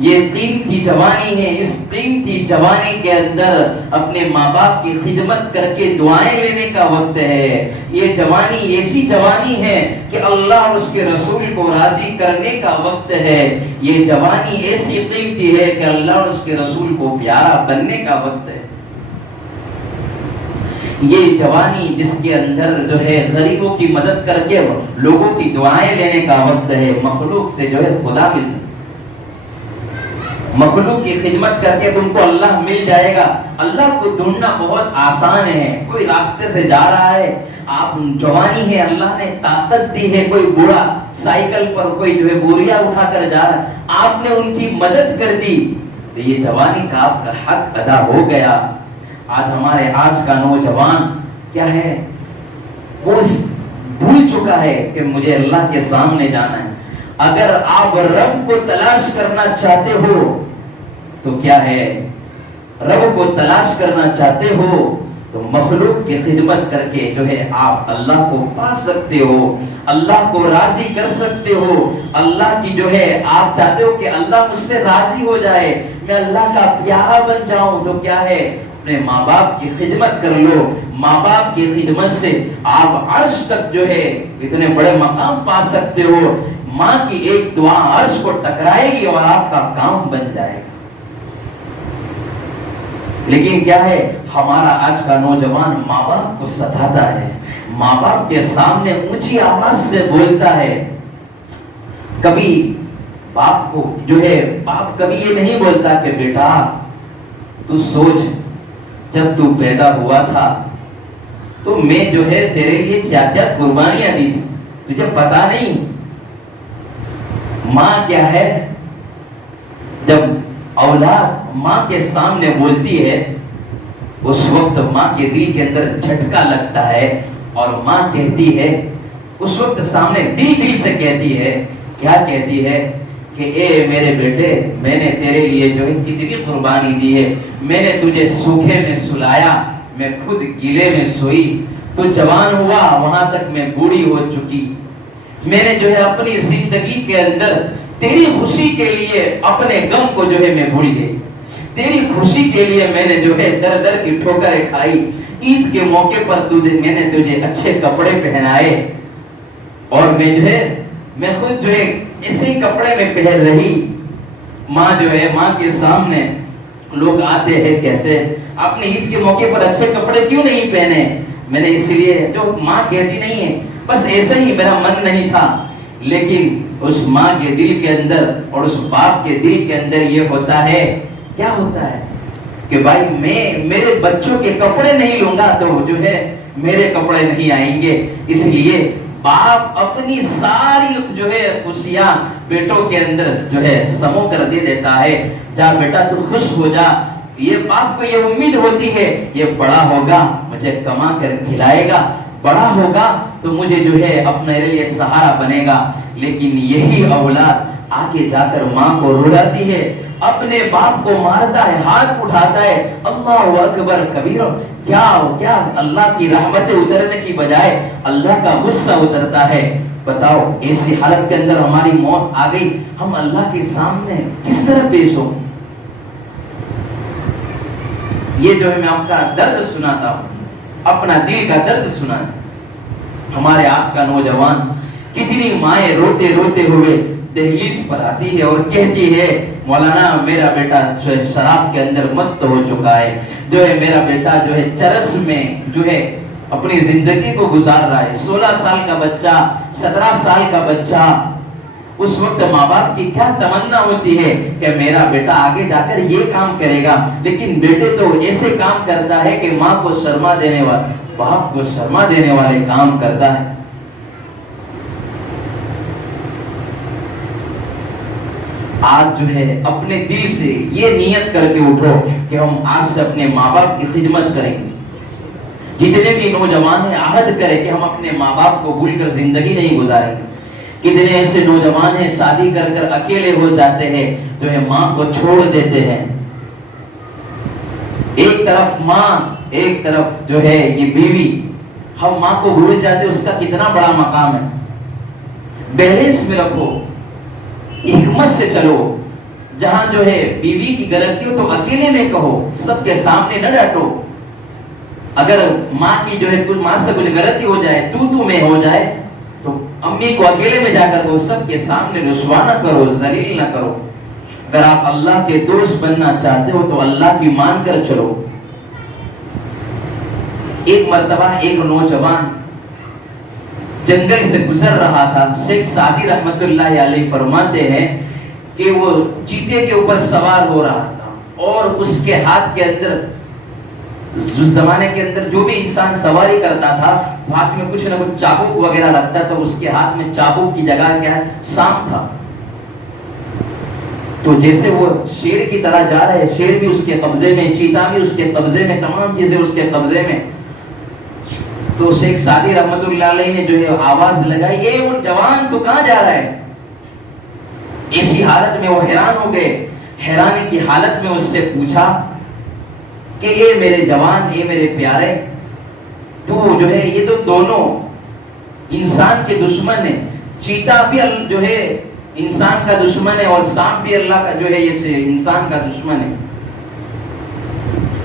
یہ قیمتی جوانی ہے، اس قیمتی جوانی کے اندر اپنے ماں باپ کی خدمت کر کے دعائیں لینے کا وقت ہے۔ یہ جوانی ایسی جوانی ہے کہ اللہ اور اس کے رسول کو راضی کرنے کا وقت ہے۔ یہ جوانی ایسی قیمتی ہے کہ اللہ اور اس کے رسول کو پیارا بننے کا وقت ہے۔ یہ جوانی جس کے اندر جو ہے غریبوں کی مدد کر کے لوگوں کی دعائیں لینے کا وقت ہے، مخلوق سے جو ہے خدا ملتا ہے۔ مخلوق کی خدمت کر کے تم کو اللہ مل جائے گا. اللہ کو ڈھونڈنا بہت آسان ہے. کوئی راستے سے جا رہا ہے, آپ جوانی ہے, اللہ نے طاقت دی ہے, کوئی بوڑھا سائیکل پر کوئی جو ہے بوریاں اٹھا کر جا رہا ہے, آپ نے ان کی مدد کر دی, تو یہ جوانی کا آپ کا حق ادا ہو گیا. آج ہمارے آج کا نوجوان کیا ہے, وہ بھول چکا ہے کہ مجھے اللہ کے سامنے جانا ہے. اگر آپ رب کو تلاش کرنا چاہتے ہو تو کیا ہے, رب کو تلاش کرنا چاہتے ہو تو مخلوق کی خدمت کر کے جو ہے آپ اللہ کو پا سکتے ہو, اللہ کو راضی کر سکتے ہو. اللہ کی جو ہے آپ چاہتے ہو کہ اللہ مجھ سے راضی ہو جائے, میں اللہ کا پیارا بن جاؤں, تو کیا ہے, اپنے ماں باپ کی خدمت کر لو. ماں باپ کی خدمت سے آپ عرش تک جو ہے اتنے بڑے مقام پا سکتے ہو. ماں کی ایک دعا عرش کو ٹکرائے گی اور آپ کا کام بن جائے گا. لیکن کیا ہے, ہمارا آج کا نوجوان ماں باپ کو ستاتا ہے, ماں باپ کے سامنے اونچی آواز سے بولتا ہے. کبھی باپ کو جو ہے, باپ کبھی یہ نہیں بولتا کہ بیٹا تو سوچ, جب تو پیدا ہوا تھا تو میں جو ہے تیرے لیے کیا کیا قربانیاں دی تھی, تجھے پتا نہیں. ماں کیا ہے, جب اولاد ماں کے سامنے بولتی ہے اس وقت ماں کے دل کے اندر جھٹکا لگتا ہے, اور ماں کہتی ہے اس وقت سامنے دل سے کہتی ہے, کیا کہتی ہے کہ اے میرے بیٹے, میں نے تیرے لیے جو ہے کتنی قربانی دی ہے. میں نے تجھے سوکھے میں سلایا, میں خود گیلے میں سوئی, تو جوان ہوا وہاں تک میں بوڑھی ہو چکی. میں نے جو ہے اپنی زندگی کے اندر تیری خوشی کے لیے اپنے غم کو جو ہے میں بھول گئی. تیری خوشی کے لیے میں نے جو ہے در در کی ٹھوکریں کھائی. عید کے موقع پر میں نے تجھے اچھے کپڑے پہنائے, اور میں جو ہے میں خود جو ہے اسی کپڑے میں پہن رہی. ماں جو ہے, ماں کے سامنے لوگ آتے ہیں, کہتے ہیں آپ نے عید کے موقع پر اچھے کپڑے کیوں نہیں پہنے. میں نے اس لیے, جو ماں کہتی نہیں ہے, بس ایسا ہی میرا من نہیں تھا. لیکن اس ماں کے دل کے اندر اور اس باپ کے دل کے اندر یہ ہوتا ہے, کیا ہوتا ہے کہ بھائی میں میرے بچوں کے کپڑے نہیں لوں گا تو جو ہے میرے کپڑے نہیں آئیں گے. اس لیے باپ اپنی ساری جو ہے خوشیاں بیٹوں کے اندر جو ہے سمو کر دے دیتا ہے. جا بیٹا تو خوش ہو جا. یہ باپ کو یہ امید ہوتی ہے یہ بڑا ہوگا مجھے کما کر کھلائے گا, بڑا ہوگا تو مجھے جو ہے اپنے لیے سہارا بنے گا. لیکن یہی اولاد آگے جا کر ماں کو رلاتی ہے, اپنے باپ کو مارتا ہے, ہاتھ اٹھاتا ہے, اللہ اکبر کبیر. کیا اللہ کی رحمتیں اترنے کی بجائے اللہ کا غصہ اترتا ہے. بتاؤ ایسی حالت کے اندر ہماری موت آ گئی, ہم اللہ کے سامنے کس طرح پیش ہوں. یہ جو ہے میں آپ کا درد سناتا ہوں, اپنا دل کا درد سنا. ہمارے آج کا نوجوان, کتنی مائیں روتے روتے ہوئے دہلیز پر آتی ہے اور کہتی ہے مولانا میرا بیٹا جو ہے شراب کے اندر مست ہو چکا ہے, جو ہے میرا بیٹا جو ہے چرس میں جو ہے اپنی زندگی کو گزار رہا ہے. 16 سال کا بچہ, 17 سال کا بچہ, اس وقت ماں باپ کی کیا تمنا ہوتی ہے کہ میرا بیٹا آگے جا کر یہ کام کرے گا. لیکن بیٹے تو ایسے کام کرتا ہے کہ ماں کو شرما دینے والے, باپ کو شرما دینے والے کام کرتا ہے. آج جو ہے اپنے دل سے یہ نیت کر کے اٹھو کہ ہم آج سے اپنے ماں باپ کی خدمت کریں گے. جتنے بھی نوجوان ہیں عہد کریں کہ ہم اپنے ماں باپ کو بھول کر زندگی نہیں گزاریں گے. کتنے ایسے نوجوان ہیں شادی کر کر اکیلے ہو جاتے ہیں, جو ہے ماں کو چھوڑ دیتے ہیں. ایک طرف ماں, ایک طرف جو ہے یہ بیوی, ہم ماں کو بھول جاتے, اس کا کتنا بڑا مقام ہے. بیلنس میں رکھو, حکمت سے چلو. جہاں جو ہے بیوی کی غلطی ہو تو اکیلے میں کہو, سب کے سامنے نہ ڈانٹو. اگر ماں کی جو ہے ماں سے کچھ غلطی ہو جائے, تو میں ہو جائے, تو امی کو اکیلے میں جا کر وہ سب کے سامنے رسوا نہ کرو, ذلیل نہ کرو. اگر آپ اللہ کے دوست بننا چاہتے ہو تو اللہ کی مان کر چلو. ایک مرتبہ ایک نوجوان جنگل سے گزر رہا تھا. شیخ سعدی رحمت اللہ علیہ فرماتے ہیں کہ وہ چیتے کے اوپر سوار ہو رہا تھا اور اس کے ہاتھ کے اندر، اس زمانے کے اندر جو بھی انسان سواری کرتا تھا ہاتھ میں کچھ نہ کچھ چابک وغیرہ رکھتا، تو اس کے ہاتھ میں چابک کی جگہ کیا ہے؟ سانپ تھا۔ تو جیسے وہ شیر کی طرح جا رہے، شیر بھی اس کے قبضے میں، چیتا بھی اس کے قبضے میں، تمام چیزیں اس کے قبضے میں۔ تو شیخ سعدی رحمت اللہ علیہ نے جو ہے آواز لگائی، اے وہ جوان تو کہاں جا رہا ہے؟ اسی حالت میں وہ حیران ہو گئے، حیرانی کی حالت میں اس سے پوچھا کہ اے میرے جوان، اے میرے پیارے، تو جو ہے یہ تو دونوں انسان کے دشمن ہیں، چیتا بھی جو ہے انسان کا دشمن ہے اور سانپ بھی اللہ کا جو ہے یہ انسان کا دشمن ہے۔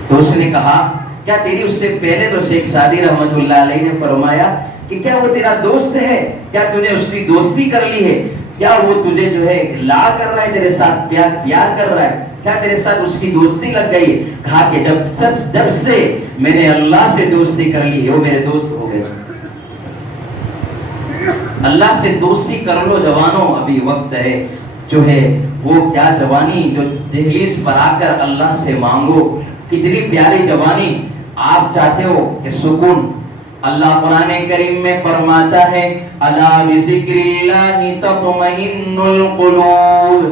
تو اس نے کہا کیا تیری اس سے پہلے، تو شیخ سعدی رحمت اللہ علیہ نے فرمایا کہ کیا وہ تیرا دوست ہے؟ کیا تو نے اس کی دوستی کر لی ہے؟ کیا وہ تجھے جو ہے لا کر رہا ہے، تیرے ساتھ پیار کر رہا ہے؟ کیا تیرے ساتھ اس کی دوستی لگ گئی؟ کہا کہ جب سے میں نے اللہ سے دوستی کر لی وہ میرے دوست ہو گئے۔ اللہ سے دوستی کر لو جوانوں، ابھی وقت ہے، جو ہے وہ کیا جوانی جو دہلیز پر آ کر اللہ سے مانگو، کتنی پیاری جوانی۔ آپ چاہتے ہو کہ سکون، اللہ قرآن کریم میں فرماتا ہے الا بذکر اللہ تطمئن القلوب،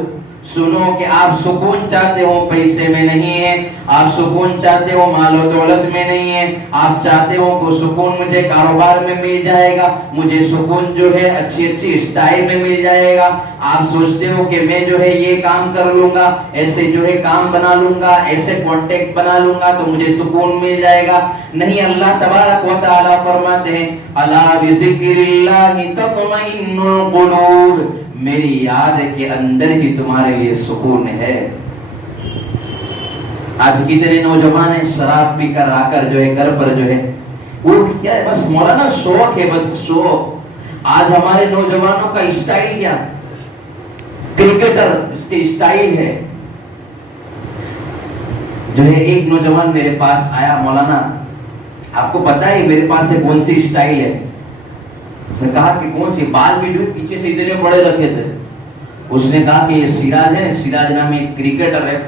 سنو کہ آپ سکون چاہتے ہو پیسے میں نہیں ہے، آپ سکون چاہتے ہو مال و دولت میں نہیں ہے، آپ چاہتے ہو کہ سکون مجھے کاروبار میں مل جائے گا، مجھے سکون جو ہے اچھی اسٹائل میں مل جائے گا، آپ سوچتے ہو کہ میں جو ہے یہ کام کر لوں گا، ایسے جو ہے کام بنا لوں گا، ایسے کانٹیکٹ بنا لوں گا تو مجھے سکون مل جائے گا۔ نہیں، اللہ تبارک و تعالی فرماتے ہیں الا بذکر اللہ تطمئن القلوب، میری یاد کے اندر ہی تمہارے لیے سکون ہے۔ آج کتنے نوجوان ہیں شراب پی کر آ کر جو ہے گھر پر جو ہے وہ کیا ہے، بس مولانا شوق ہے، بس شوق۔ آج ہمارے نوجوانوں کا اسٹائل کیا؟ کرکٹر اس کے اسٹائل ہے۔ جو ہے ایک نوجوان میرے پاس آیا، مولانا آپ کو پتا ہے میرے پاس کون سی اسٹائل ہے؟ میں نے کہا کہ کون سی؟ بال بھی جو پیچھے سے اتنے بڑے رکھے تھے۔ اس نے کہا کہ یہ سراج ہے، سراج نام ایک کرکٹر ہے،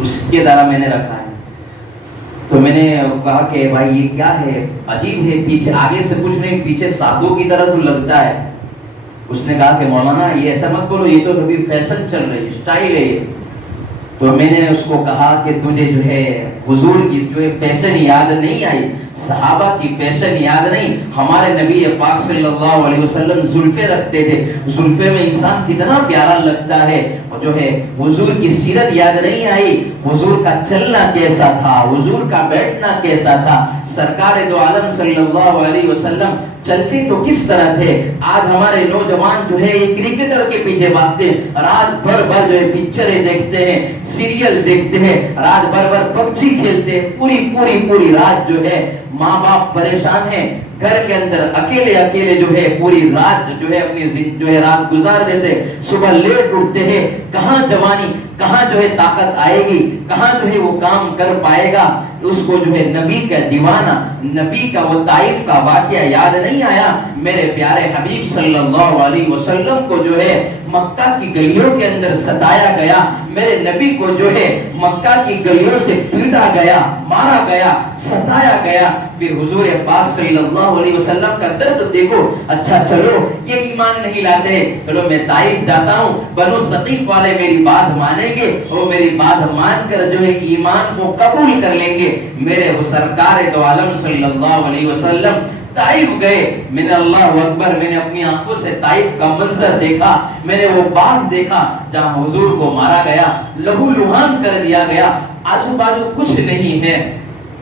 اس کے درا میں نے رکھا ہے۔ تو میں نے کہا کہ بھائی یہ کیا ہے، عجیب ہے، پیچھے آگے سے کچھ نہیں، پیچھے سادھو کی طرح تو لگتا ہے۔ اس نے کہا کہ مولانا یہ ایسا مت بولو، یہ تو ابھی فیشن چل رہی ہے، اسٹائل ہے یہ۔ تو میں نے اس کو کہا کہ تجھے جو ہے حضور کی جو ہے فیشن یاد نہیں آئی، صحابہ کی فیشن یاد نہیں؟ ہمارے نبی پاک صلی اللہ علیہ وسلم زلفے رکھتے تھے، زلفے میں انسان کتنا پیارا لگتا ہے، اور جو ہے حضور کی سیرت یاد نہیں آئی؟ حضور کا چلنا کیسا تھا، حضور کا بیٹھنا کیسا تھا، سرکار دو عالم صلی اللہ علیہ وسلم چلتے تو کس طرح تھے؟ آج ہمارے نوجوان جو ہے یہ کرکٹر کے پیچھے بھاگتے، رات بھر جو ہے پکچریں دیکھتے ہیں، سیریل دیکھتے ہیں، رات بھر پبجی کھیلتے ہیں، پوری رات جو ہے ماں باپ پریشان ہیں، گھر کے اندر اکیلے جو ہے پوری رات جو ہے اپنی جو ہے رات گزار دیتے، صبح لیٹ اٹھتے ہیں۔ کہاں جوانی، کہاں جو ہے طاقت آئے گی، کہاں جو ہے وہ کام کر پائے گا؟ اس کو جو ہے نبی کا دیوانہ، نبی کا وہ طائف کا واقعہ یاد نہیں آیا؟ میرے پیارے حبیب صلی اللہ علیہ وسلم کو جو ہے مکہ کی گلیوں کے اندر ستایا گیا، میرے نبی کو جو ہے مکہ کی گلیوں سے پیٹا گیا، مارا گیا، ستایا گیا، پھر حضور پاک صلی اللہ علیہ وسلم کا درد دیکھو۔ اچھا چلو یہ ایمان نہیں لاتے، چلو میں طائف جاتا ہوں، بنو ثقیف والے میری بات مانیں گے، وہ میری بات مان کر جو ہے ایمان کو قبول کر لیں گے۔ میرے وہ سرکار دو عالم صلی اللہ علیہ وسلم طائف گئے، میں نے اللہ اکبر، میں نے اپنی آنکھوں سے طائف کا منظر دیکھا، میں نے وہ باغ دیکھا جہاں حضور کو مارا گیا، لہو لہان کر دیا گیا، آجو باجو کچھ نہیں ہے۔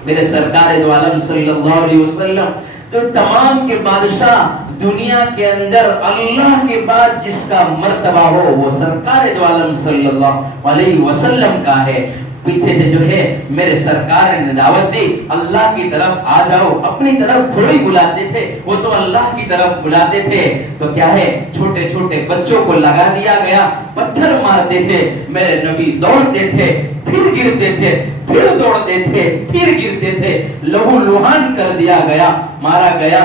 میرے سرکار دو عالم صلی اللہ علیہ وسلم جو تمام کے بادشاہ دنیا کے اندر اللہ کے بعد جس کا مرتبہ ہو وہ سرکار دو عالم صلی اللہ علیہ وسلم کا ہے۔ پیچھے سے جو ہے میرے سرکار نے دعوت دی، اللہ کی طرف آ جاؤ، اپنی طرف تھوڑی بلاتے تھے، وہ تو اللہ کی طرف بلاتے تھے۔ تو کیا ہے، چھوٹے چھوٹے بچوں کو لگا دیا گیا، پتھر مارتے تھے، میرے نبی دوڑتے تھے، پھر گرتے تھے، پھر دوڑتے تھے، پھر گرتے تھے، لہو لہان کر دیا گیا، مارا گیا۔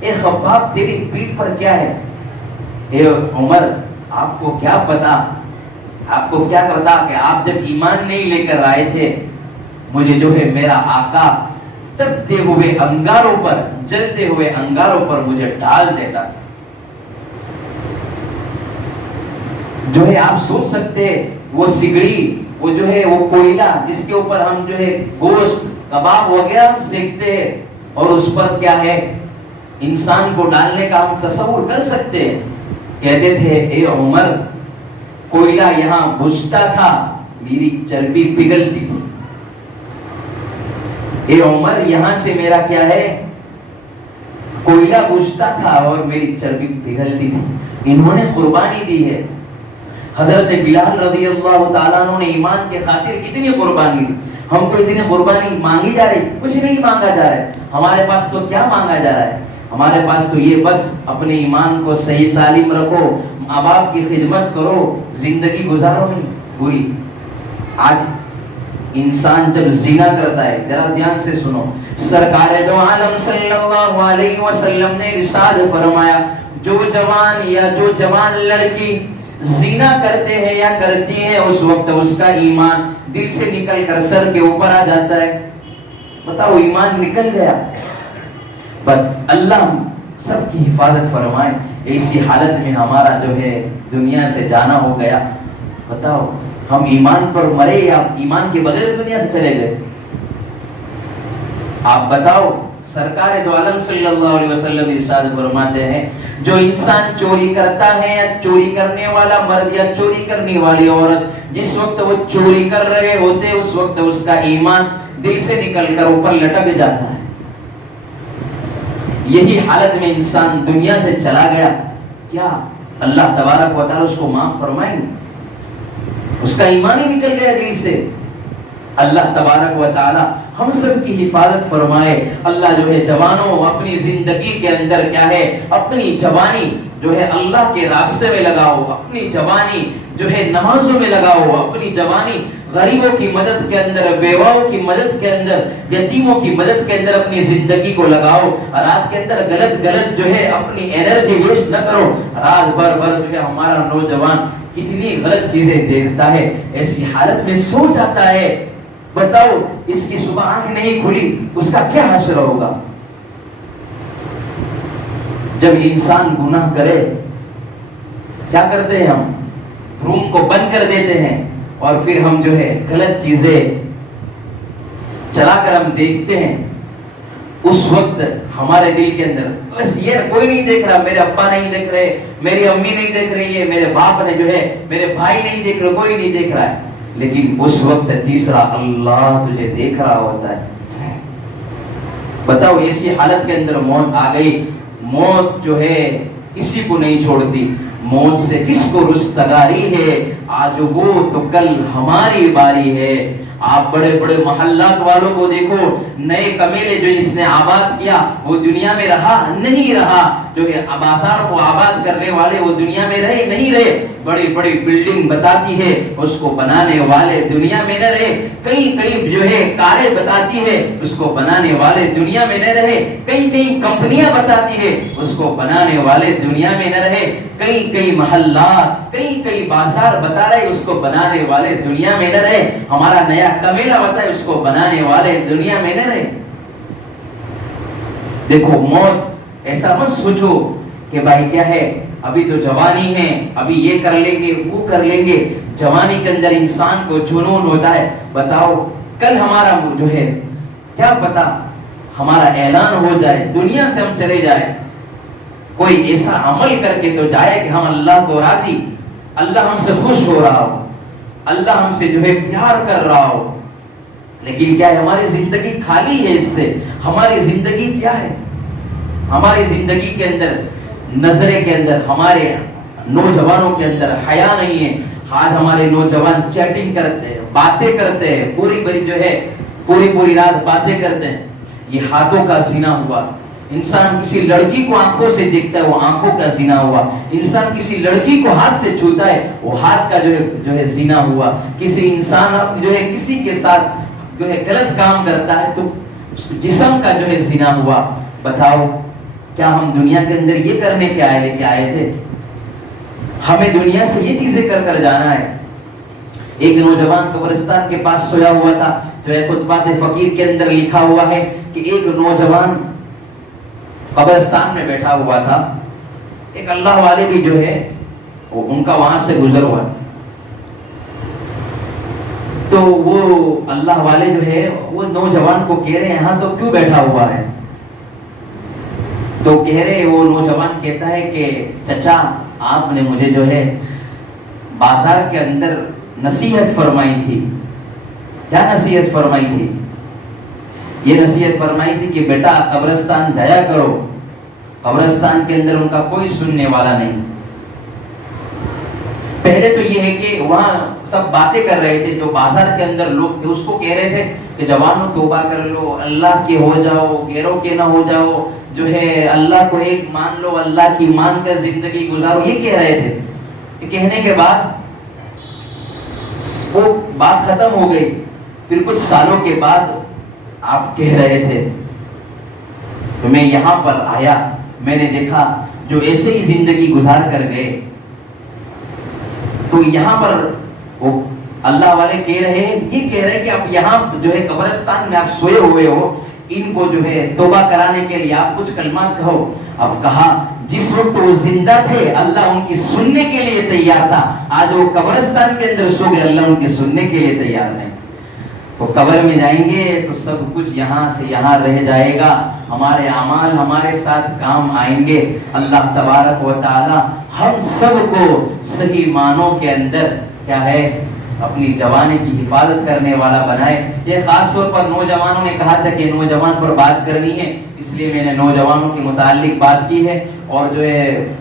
اے خباب تیری پیٹھ پر کیا ہے؟ اے عمر آپ کو کیا پتا، آپ کو کیا پتا کہ آپ جب ایمان نہیں لے کر آئے تھے مجھے جو ہے میرا آقا تپتے ہوئے انگاروں پر، جلتے ہوئے انگاروں پر مجھے ڈال دیتا تھا۔ جو ہے آپ سوچ سکتے وہ سگڑی، وہ جو ہے وہ کوئلہ جس کے اوپر ہم جو ہے گوشت کباب وغیرہ ہم سیکتے ہیں، اور اس پر کیا ہے انسان کو ڈالنے کا ہم تصور کر سکتے ہیں۔ کہتے تھے اے عمر کوئلہ یہاں بجھتا تھا میری چربی پگھلتی تھی، اے عمر یہاں سے میرا کیا ہے کوئلہ بجھتا تھا اور میری چربی پگھلتی تھی۔ انہوں نے قربانی دی ہے۔ حضرت بلال رضی اللہ تعالیٰ عنہ نے ایمان کے خاطر کتنی قربانی دی۔ ہم کو اتنی قربانی مانگی جا رہی، کچھ نہیں مانگا جا رہا ہے ہمارے پاس، تو کیا مانگا جا رہا ہے ہمارے پاس؟ تو یہ بس اپنے ایمان کو صحیح سالم رکھو، ماں باپ کی خدمت کرو، زندگی گزارو نہیں پوری۔ آج انسان جب زنا کرتا ہے، ذرا دھیان سے سنو، سرکار دو عالم صلی اللہ علیہ وسلم نے ارشاد فرمایا جو جوان یا جو جوان لڑکی زنا کرتے ہیں یا کرتی ہیں اس وقت اس کا ایمان دل سے نکل کر سر کے اوپر آ جاتا ہے۔ بتاؤ ایمان نکل گیا۔ بس اللہ سب کی حفاظت فرمائے۔ ایسی حالت میں ہمارا جو ہے دنیا سے جانا ہو گیا، بتاؤ ہم ایمان پر مرے یا ایمان کے بغیر دنیا سے چلے گئے؟ آپ بتاؤ، سرکار دو عالم صلی اللہ علیہ وسلم ارشاد فرماتے ہیں جو انسان چوری کرتا ہے یا چوری کرنے والا مرد یا چوری کرنے والی عورت جس وقت وہ چوری کر رہے ہوتے اس وقت اس کا ایمان دل سے نکل کر اوپر لٹک جاتا ہے۔ یہی حالت میں انسان دنیا سے چلا گیا، کیا اللہ تبارک و تعالی اس کو معاف فرمائیں گے؟ اس کا ایمان ہی نکل گیا دل سے۔ اللہ تبارک و تعالی ہم سب کی حفاظت فرمائے۔ اللہ جو ہے جوانوں اپنی زندگی کے اندر کیا ہے اپنی جوانی جو ہے اللہ کے راستے میں لگاؤ، اپنی جوانی جو ہے نمازوں میں لگاؤ، اپنی جوانی غریبوں کی مدد کے اندر، بیواؤں کی مدد کے اندر، یتیموں کی مدد کے اندر اپنی زندگی کو لگاؤ۔ رات کے اندر غلط جو ہے اپنی انرجی ویسٹ نہ کرو۔ رات بھر جو ہے ہمارا نوجوان کتنی غلط چیزیں دیکھتا ہے، ایسی حالت میں سو جاتا ہے۔ بتاؤ اس کی صبح آنکھ نہیں کھلی اس کا کیا حشر ہوگا؟ جب انسان گناہ کرے کیا کرتے ہیں ہم؟ روم کو بند کر دیتے ہیں اور پھر ہم جو ہے غلط چیزیں چلا کر ہم دیکھتے ہیں۔ اس وقت ہمارے دل کے اندر بس یہ کوئی نہیں دیکھ رہا، میرے ابا نہیں دیکھ رہے، میری امی نہیں دیکھ رہی ہے، میرے باپ نے جو ہے میرے بھائی نہیں دیکھ رہے، کوئی نہیں دیکھ رہا ہے۔ لیکن اس وقت تیسرا اللہ تجھے دیکھ رہا ہوتا ہے۔ بتاؤ ایسی حالت کے اندر موت آ گئی۔ موت جو ہے کسی کو نہیں چھوڑتی، موت سے کس کو رستگاری ہے؟ آج وہ تو کل ہماری باری ہے۔ آپ بڑے بڑے محلات والوں کو دیکھو، نئے کمیلے جو اس نے آباد کیا وہ دنیا میں رہا نہیں رہا، جو ہے بازار کو آباد کرنے والے وہ دنیا میں رہے نہیں رہے، بڑی بڑی بلڈنگ بتاتی ہے اس کو بنانے والے دنیا میں نہ رہے، کئی جو ہے کاریں بتاتی ہے اس کو بنانے والے دنیا میں نہ رہے، کئی کمپنیاں بتاتی ہے اس کو بنانے والے دنیا میں نہ رہے، کئی محلات کئی بازار بتا رہے اس کو بنانے والے دنیا میں نہ رہے، ہمارا نیا کمیلا بتائے اس کو بنانے والے دنیا میں نہ رہے۔ دیکھو موت ایسا مت سوچو کہ بھائی کیا ہے ابھی تو جوانی ہے، ابھی یہ کر لیں گے وہ کر لیں گے۔ جوانی کے اندر انسان کو جنون ہوتا ہے۔ بتاؤ کل ہمارا جو ہے کیا پتا ہمارا اعلان ہو جائے، دنیا سے ہم چلے جائیں، کوئی ایسا عمل کر کے تو جائے کہ ہم اللہ کو راضی، اللہ ہم سے خوش ہو رہا ہو، اللہ ہم سے جو ہے پیار کر رہا ہو۔ لیکن کیا ہے ہماری زندگی خالی ہے اس سے؟ ہماری زندگی کیا ہے؟ ہماری زندگی کے اندر نظرے کے اندر ہمارے نوجوانوں کے اندر حیا نہیں ہے۔ آج ہمارے نوجوان چیٹنگ کرتے ہیں، باتیں کرتے ہیں، پوری رات باتیں کرتے ہیں۔ یہ ہاتھوں کا زنا ہوا۔ انسان کسی لڑکی کو آنکھوں سے دیکھتا ہے وہ آنکھوں کا زنا ہوا۔ انسان کسی لڑکی کو ہاتھ سے چھوتا ہے وہ ہاتھ کا جو ہے زنا ہوا۔ کسی انسان جو ہے کسی کے ساتھ جو ہے غلط کام کرتا ہے تو جسم کا جو ہے زنا ہوا۔ بتاؤ کیا ہم دنیا کے اندر یہ کرنے کے لے کے آئے تھے؟ ہمیں دنیا سے یہ چیزیں کر کر جانا ہے۔ ایک نوجوان قبرستان کے پاس سویا ہوا تھا، جو ہے خطبات فقیر کے اندر لکھا ہوا ہے کہ ایک نوجوان قبرستان میں بیٹھا ہوا تھا، ایک اللہ والے بھی جو ہے ان کا وہاں سے گزر ہوا، تو وہ اللہ والے جو ہے وہ نوجوان کو کہہ رہے ہیں یہاں تو کیوں بیٹھا ہوا ہے؟ تو کہہ رہے، وہ نوجوان کہتا ہے کہ چچا آپ نے مجھے جو ہے بازار کے اندر نصیحت فرمائی تھی۔ کیا نصیحت فرمائی تھی؟ یہ نصیحت فرمائی تھی کہ بیٹا قبرستان جایا کرو، قبرستان کے اندر ان کا کوئی سننے والا نہیں۔ پہلے تو یہ ہے کہ وہاں سب باتیں کر رہے تھے، جو بازار کے اندر لوگ تھے اس کو کہہ رہے تھے کہ جوانوں توبہ کر لو، اللہ کے ہو جاؤ، غیروں کے نہ ہو جاؤ، جو ہے اللہ کو ایک مان لو، اللہ کی مان کر زندگی گزارو، یہ کہہ رہے تھے۔ یہ کہنے کے بعد وہ بات ختم ہو گئی، پھر کچھ سالوں کے بعد آپ کہہ رہے تھے تو میں یہاں پر آیا، میں نے دیکھا جو ایسے ہی زندگی گزار کر گئے، تو یہاں پر وہ اللہ والے کہہ رہے ہیں، یہ کہہ رہے ہیں کہ اب یہاں جو ہے قبرستان میں آپ سوئے ہوئے ہو، ان کو جو ہے توبہ کرانے کے لیے آپ کچھ کلمات کہو۔ اب کہا جس وقت وہ زندہ تھے اللہ ان کی سننے کے لیے تیار تھا، آج وہ قبرستان کے اندر سو گئے، اللہ ان کی سننے کے لیے تیار نہیں۔ تو قبر میں جائیں گے تو سب کچھ یہاں سے یہاں رہ جائے گا، ہمارے اعمال ہمارے ساتھ کام آئیں گے۔ اللہ تبارک و تعالی ہم سب کو صحیح معنوں کے اندر کیا ہے اپنی جوانی کی حفاظت کرنے والا بنائے۔ یہ خاص طور پر نوجوانوں نے کہا تھا کہ نوجوان پر بات کرنی ہے، اس لیے میں نے نوجوانوں کے متعلق بات کی ہے، اور جو ہے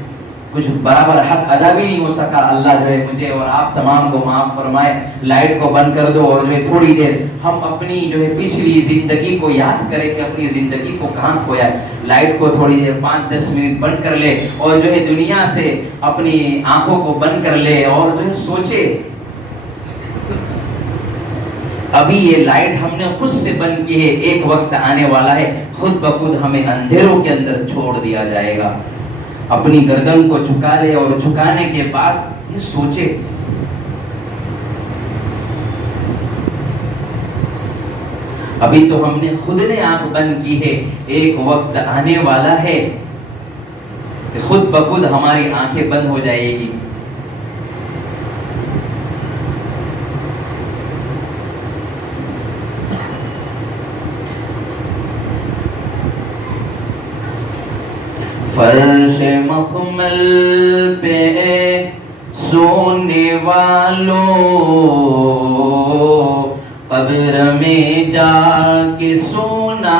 کچھ برابر حق ادا بھی نہیں ہو سکا، اللہ جو ہے مجھے اور آپ تمام کو معاف فرمائے۔ لائٹ کو بند کر دو اور جو ہے تھوڑی دیر ہم اپنی جو ہے پچھلی زندگی کو یاد کریں کہ اپنی زندگی کو کہاں کھویا ہے۔ لائٹ کو تھوڑی دیر 5-10 منٹ بند کر لے اور جو ہے دنیا سے اپنی آنکھوں کو بند کر لے اور جو ہے سوچے ابھی یہ لائٹ ہم نے خود سے بند کی ہے، ایک وقت آنے والا ہے خود بخود ہمیں اندھیروں کے اندر چھوڑ دیا جائے گا۔ اپنی گردن کو جھکا لے اور جھکانے کے بعد یہ سوچے ابھی تو ہم نے خود نے آنکھ بند کی ہے، ایک وقت آنے والا ہے کہ خود بخود ہماری آنکھیں بند ہو جائے گی۔ فرش مخمل پہ سونے والوں قبر میں جا کے سونا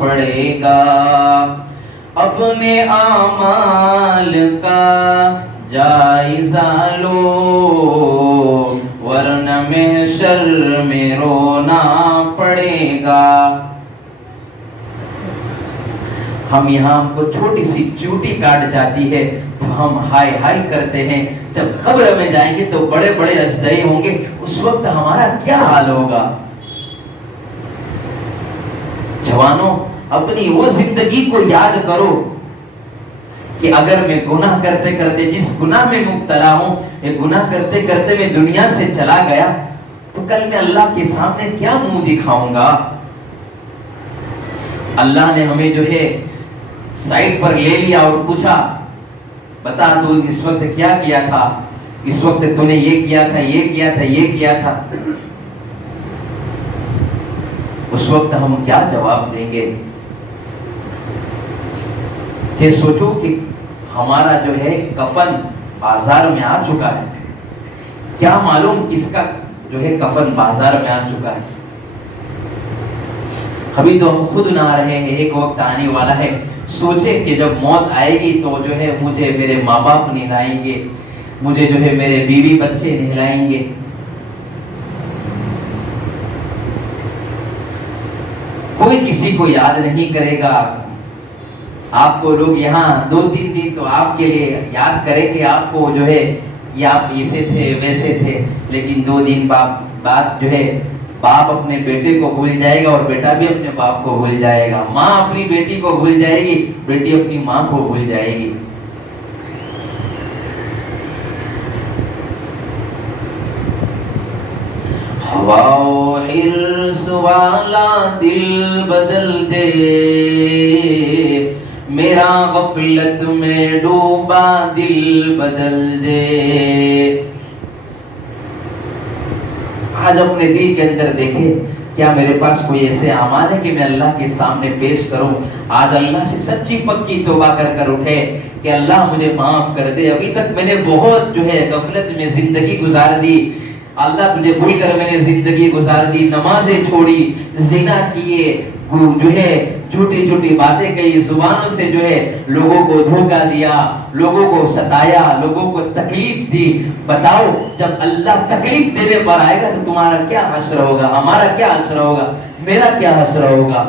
پڑے گا، اپنے اعمال کا جائزہ لو ورنہ محشر میں رونا پڑے گا۔ ہم یہاں کو چھوٹی سی چوٹی کاٹ جاتی ہے تو ہم ہائی ہائی کرتے ہیں، جب قبر میں جائیں گے تو بڑے بڑے اجدہے ہوں گے، اس وقت ہمارا کیا حال ہوگا؟ جوانوں اپنی وہ زندگی کو یاد کرو کہ اگر میں گناہ کرتے کرتے جس گناہ میں مبتلا ہوں، یہ گناہ کرتے کرتے میں دنیا سے چلا گیا تو کل میں اللہ کے سامنے کیا منہ دکھاؤں گا؟ اللہ نے ہمیں جو ہے سائٹ پر لے لیا اور پوچھا بتا تو اس وقت کیا کیا تھا، اس وقت تو نے یہ کیا تھا، یہ کیا تھا، یہ کیا تھا، اس وقت ہم کیا جواب دیں گے؟ یہ سوچو کہ ہمارا جو ہے کفن بازار میں آ چکا ہے، کیا معلوم کس کا جو ہے کفن بازار میں آ چکا ہے؟ ابھی تو ہم خود نہ رہے ہیں، ایک وقت آنے والا ہے، سوچے کہ جب موت آئے گی تو جو ہے مجھے میرے ماں باپ نہلائیں گے، مجھے جو ہے میرے بیوی بچے نہلائیں گے، کوئی کسی کو یاد نہیں کرے گا۔ آپ کو لوگ یہاں 2-3 دن تو آپ کے لیے یاد کریں کہ آپ کو جو ہے یہ آپ ایسے تھے ویسے تھے، لیکن 2 دن بعد جو ہے باپ اپنے بیٹے کو بھول جائے گا اور بیٹا بھی اپنے باپ کو بھول جائے گا، ماں اپنی بیٹی کو بھول جائے گی، بیٹی اپنی ماں کو بھول جائے گی۔ ہوا و حرص والا دل بدل دے، میرا غفلت میں ڈوبا دل بدل دے۔ آج اپنے دل کے اندر دیکھیں، کیا میرے پاس کوئی ایسے اعمال ہے کہ میں اللہ کے سامنے پیش کروں؟ آج اللہ سے سچی پکی توبہ کر کر اٹھے کہ اللہ مجھے معاف کر دے، ابھی تک میں نے بہت غفلت میں زندگی گزار دی، اللہ تجھے بھول کر میں نے زندگی گزار دی، نمازیں چھوڑی، زنا کیے، جھوٹی جھوٹی باتیں کہی، زبانوں سے لوگوں کو دھوکہ دیا، لوگوں کو ستایا، لوگوں کو تکلیف دی۔ بتاؤ جب اللہ تکلیف دینے پر آئے گا تو تمہارا کیا حشر ہوگا، ہمارا کیا حشر ہوگا، میرا کیا حشر ہوگا؟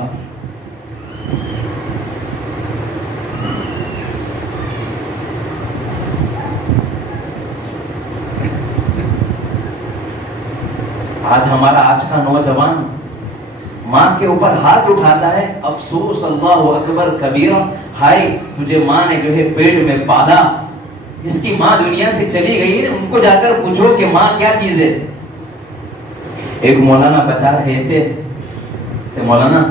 آج کا نوجوان ماں کے اوپر ہاتھ اٹھاتا ہے، افسوس، اللہ اکبر کبیرہ، ہائے تجھے ماں نے پیٹ میں پالا۔ جس کی ماں دنیا سے چلی گئی ہے ان کو جا کر پوچھو کہ ماں کیا چیز ہے۔ ایک مولانا بتا رہے تھے کہ مولانا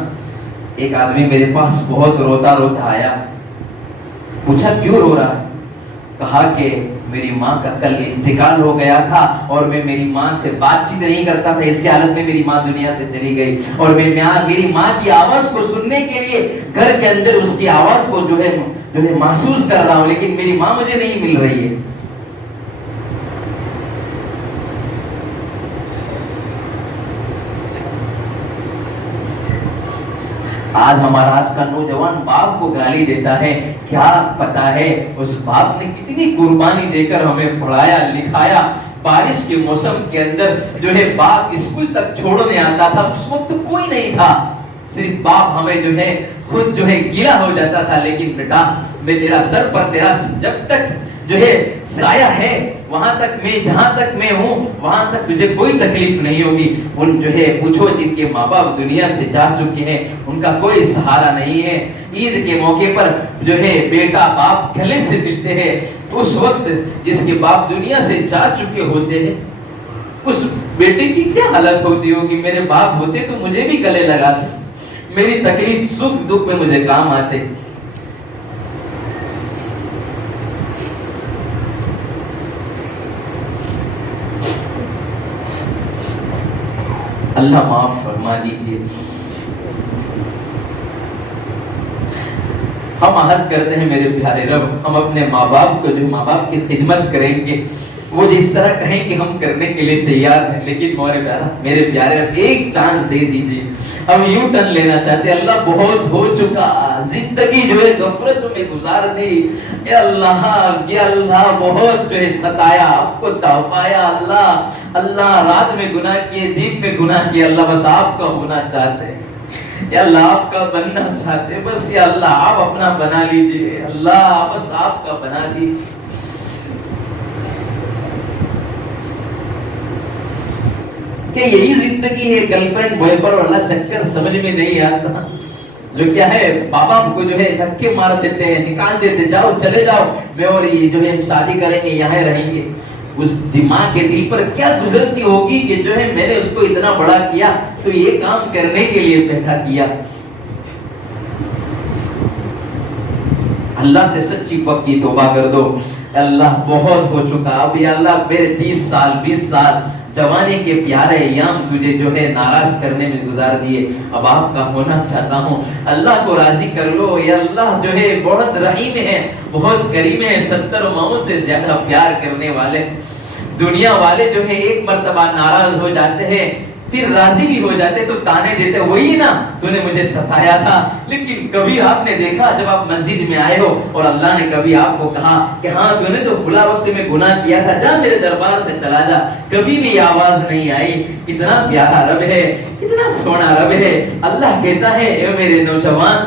ایک آدمی میرے پاس بہت روتا روتا آیا، پوچھا کیوں رو رہا ہے؟ کہا کہ میری ماں کا کل انتقال ہو گیا تھا اور میں میری ماں سے بات چیت نہیں کرتا تھا، اس کی حالت میں میری ماں دنیا سے چلی گئی، اور میں میری ماں کی آواز کو سننے کے لیے گھر کے اندر اس کی آواز کو محسوس کر رہا ہوں، لیکن میری ماں مجھے نہیں مل رہی ہے۔ آج کا نوجوان باپ کو گالی دیتا ہے، کیا پتا ہے اس باپ نے کتنی قربانی دے کر ہمیں پڑھایا لکھایا۔ بارش کے موسم کے اندر باپ اسکول تک چھوڑنے آتا تھا، اس وقت کوئی نہیں تھا، صرف باپ ہمیں خود گیلا ہو جاتا تھا، لیکن بیٹا میں تیرا سر پر تیرا جب تک سایہ ہے وہاں تک میں، جہاں تک میں ہوں وہاں تک تجھے کوئی تکلیف نہیں ہوگی۔ ان پوچھو جن کے ماں باپ دنیا سے جا چکے ہیں ان کا کوئی سہارا نہیں ہے۔ عید کے موقع پر بیٹا باپ گلے سے ملتے ہیں، اس وقت جس کے باپ دنیا سے جا چکے ہوتے ہیں اس بیٹے کی کیا حالت ہوتی ہوگی؟ میرے باپ ہوتے تو مجھے بھی گلے لگاتے، میری تکلیف سکھ دکھ میں مجھے کام آتے۔ اللہ معاف فرما دیجیے۔ ہم عہد کرتے ہیں میرے پیارے رب، ہم اپنے ماں باپ کو ماں باپ کی خدمت کریں گے، وہ جس طرح کہیں کہ ہم کرنے کے لیے تیار ہیں، لیکن میرے پیارے رب ایک چانس دے دیجیے، ہم یوں ٹرن لینا چاہتے ہیں۔ اللہ بہت ہو چکا، زندگی غفلت میں گزار دی، اے اللہ بہت ستایا، آپ کو تڑپایا، اللہ رات میں گناہ کیے، دن میں گناہ کیے، اللہ بس آپ کا ہونا چاہتے ہیں، یا اللہ آپ کا بننا چاہتے ہیں، بس یا اللہ آپ اپنا بنا لیجئے، اللہ بس آپ کا بنا دیجئے۔ کہ یہی زندگی ہے، گرل فرینڈ بوائے فرینڈ والا چکر سمجھ میں نہیں آتا، جو کیا ہے بابا کو دھکے مار دیتے ہیں، نکال دیتے، جاؤ چلے جاؤ، میں اور یہ شادی کریں گے، یہاں رہیں گے۔ اس دماغ کے دل پر کیا گزرتی ہوگی کہ میں نے اس کو اتنا بڑا کیا تو یہ کام کرنے کے لیے پیدا کیا۔ اللہ سے سچی پکی توبہ کر دو، اللہ بہت ہو چکا، اب یا اللہ میرے 30 سال 20 سال جوانی کے پیارے ایام تجھے ناراض کرنے میں گزار دیے، اب آپ کا ہونا چاہتا ہوں، اللہ کو راضی کر لو۔ یا اللہ بہت رحیم ہے، بہت کریم ہے، 70 ماؤں سے زیادہ پیار کرنے والے۔ دنیا والے ایک مرتبہ ناراض ہو جاتے ہیں پھر راضی بھی ہو جاتے تو تانے دیتے، وہی نا تو نے مجھے ستایا تھا، لیکن کبھی آپ نے دیکھا جب آپ مسجد میں آئے ہو اور اللہ نے کبھی آپ کو کہا کہ ہاں تو نے تو فلاں وقت میں گناہ کیا تھا، جا میرے دربار سے چلا جا، کبھی بھی آواز نہیں آئی۔ کتنا پیارا رب ہے، کتنا سونا رب ہے۔ اللہ کہتا ہے اے میرے نوجوان،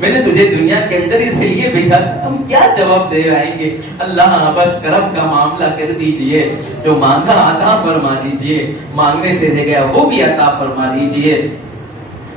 میں نے تجھے دنیا کے اندر اس لیے بھیجا تھا، ہم کیا جواب دے آئیں گے؟ اللہ بس کرم کا معاملہ کر دیجئے، جو مانگا عطا فرما دیجئے، مانگنے سے رہ گیا وہ بھی عطا فرما دیجئے،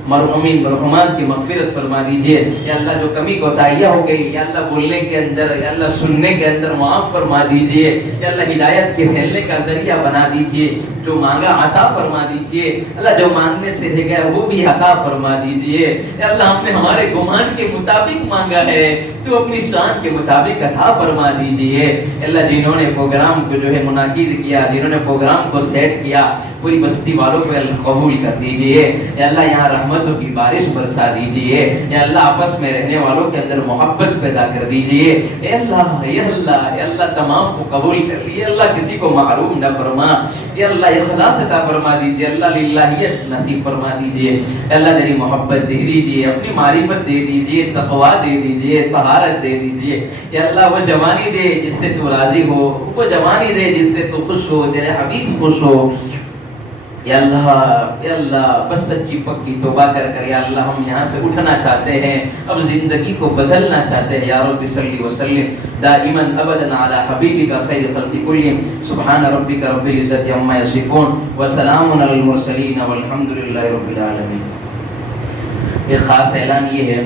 مرحومین مرحومات کی مغفرت فرما دیجئے، یا اللہ جو کمی کوتاہیاں ہو گئی یا اللہ بولنے کے اندر یا اللہ سننے کے اندر معاف فرما دیجئے، یا اللہ ہدایت کے پھیلنے کا ذریعہ بنا دیجئے، جو مانگا عطا فرما دیجئے، اللہ جو مانگنے سے رہ گیا وہ بھی عطا فرما دیجئے، یا اللہ ہم نے ہمارے گمان کے مطابق مانگا ہے تو اپنی شان کے مطابق عطا فرما دیجئے، اللہ جنہوں نے پروگرام کو جو ہے منعقد کیا، جنہوں نے پروگرام کو سیٹ کیا، پوری بستی والوں کو اللہ قبول کر دیجئے، یا اللہ یہاں رحمتوں کی بارش برسا دیجئے، یا اللہ آپس میں رہنے والوں کے اندر محبت پیدا کر دیجئے، اے اللہ یا اللہ یا اللہ تمام کو قبول کر لیے، اللہ کسی کو محروم نہ فرما، یا اللہ اخلاص عطا فرما دیجئے، اللہ للہیت نصیب فرما دیجئے، اے اللہ تیری محبت دے دیجئے، اپنی معرفت دے دیجئے، تقوی دے دیجئے، طہارت دے دیجئے، یا اللہ وہ جوانی دے جس سے تو راضی ہو، وہ جوانی دے جس سے تو خوش ہو، تیرے حبیب خوش ہو، یا اللہ بس سچی پکی توبہ کر کر یا اللہ ہم یہاں سے اٹھنا چاہتے ہیں، اب زندگی کو بدلنا چاہتے ہیں، یا رب صلی وسلم دائما ابدا علی حبیبک خیر خلق کلہم، سبحان ربک رب العزت عما یصفون وسلام علی المرسلین والحمد للہ رب العالمین۔ ایک خاص اعلان یہ ہے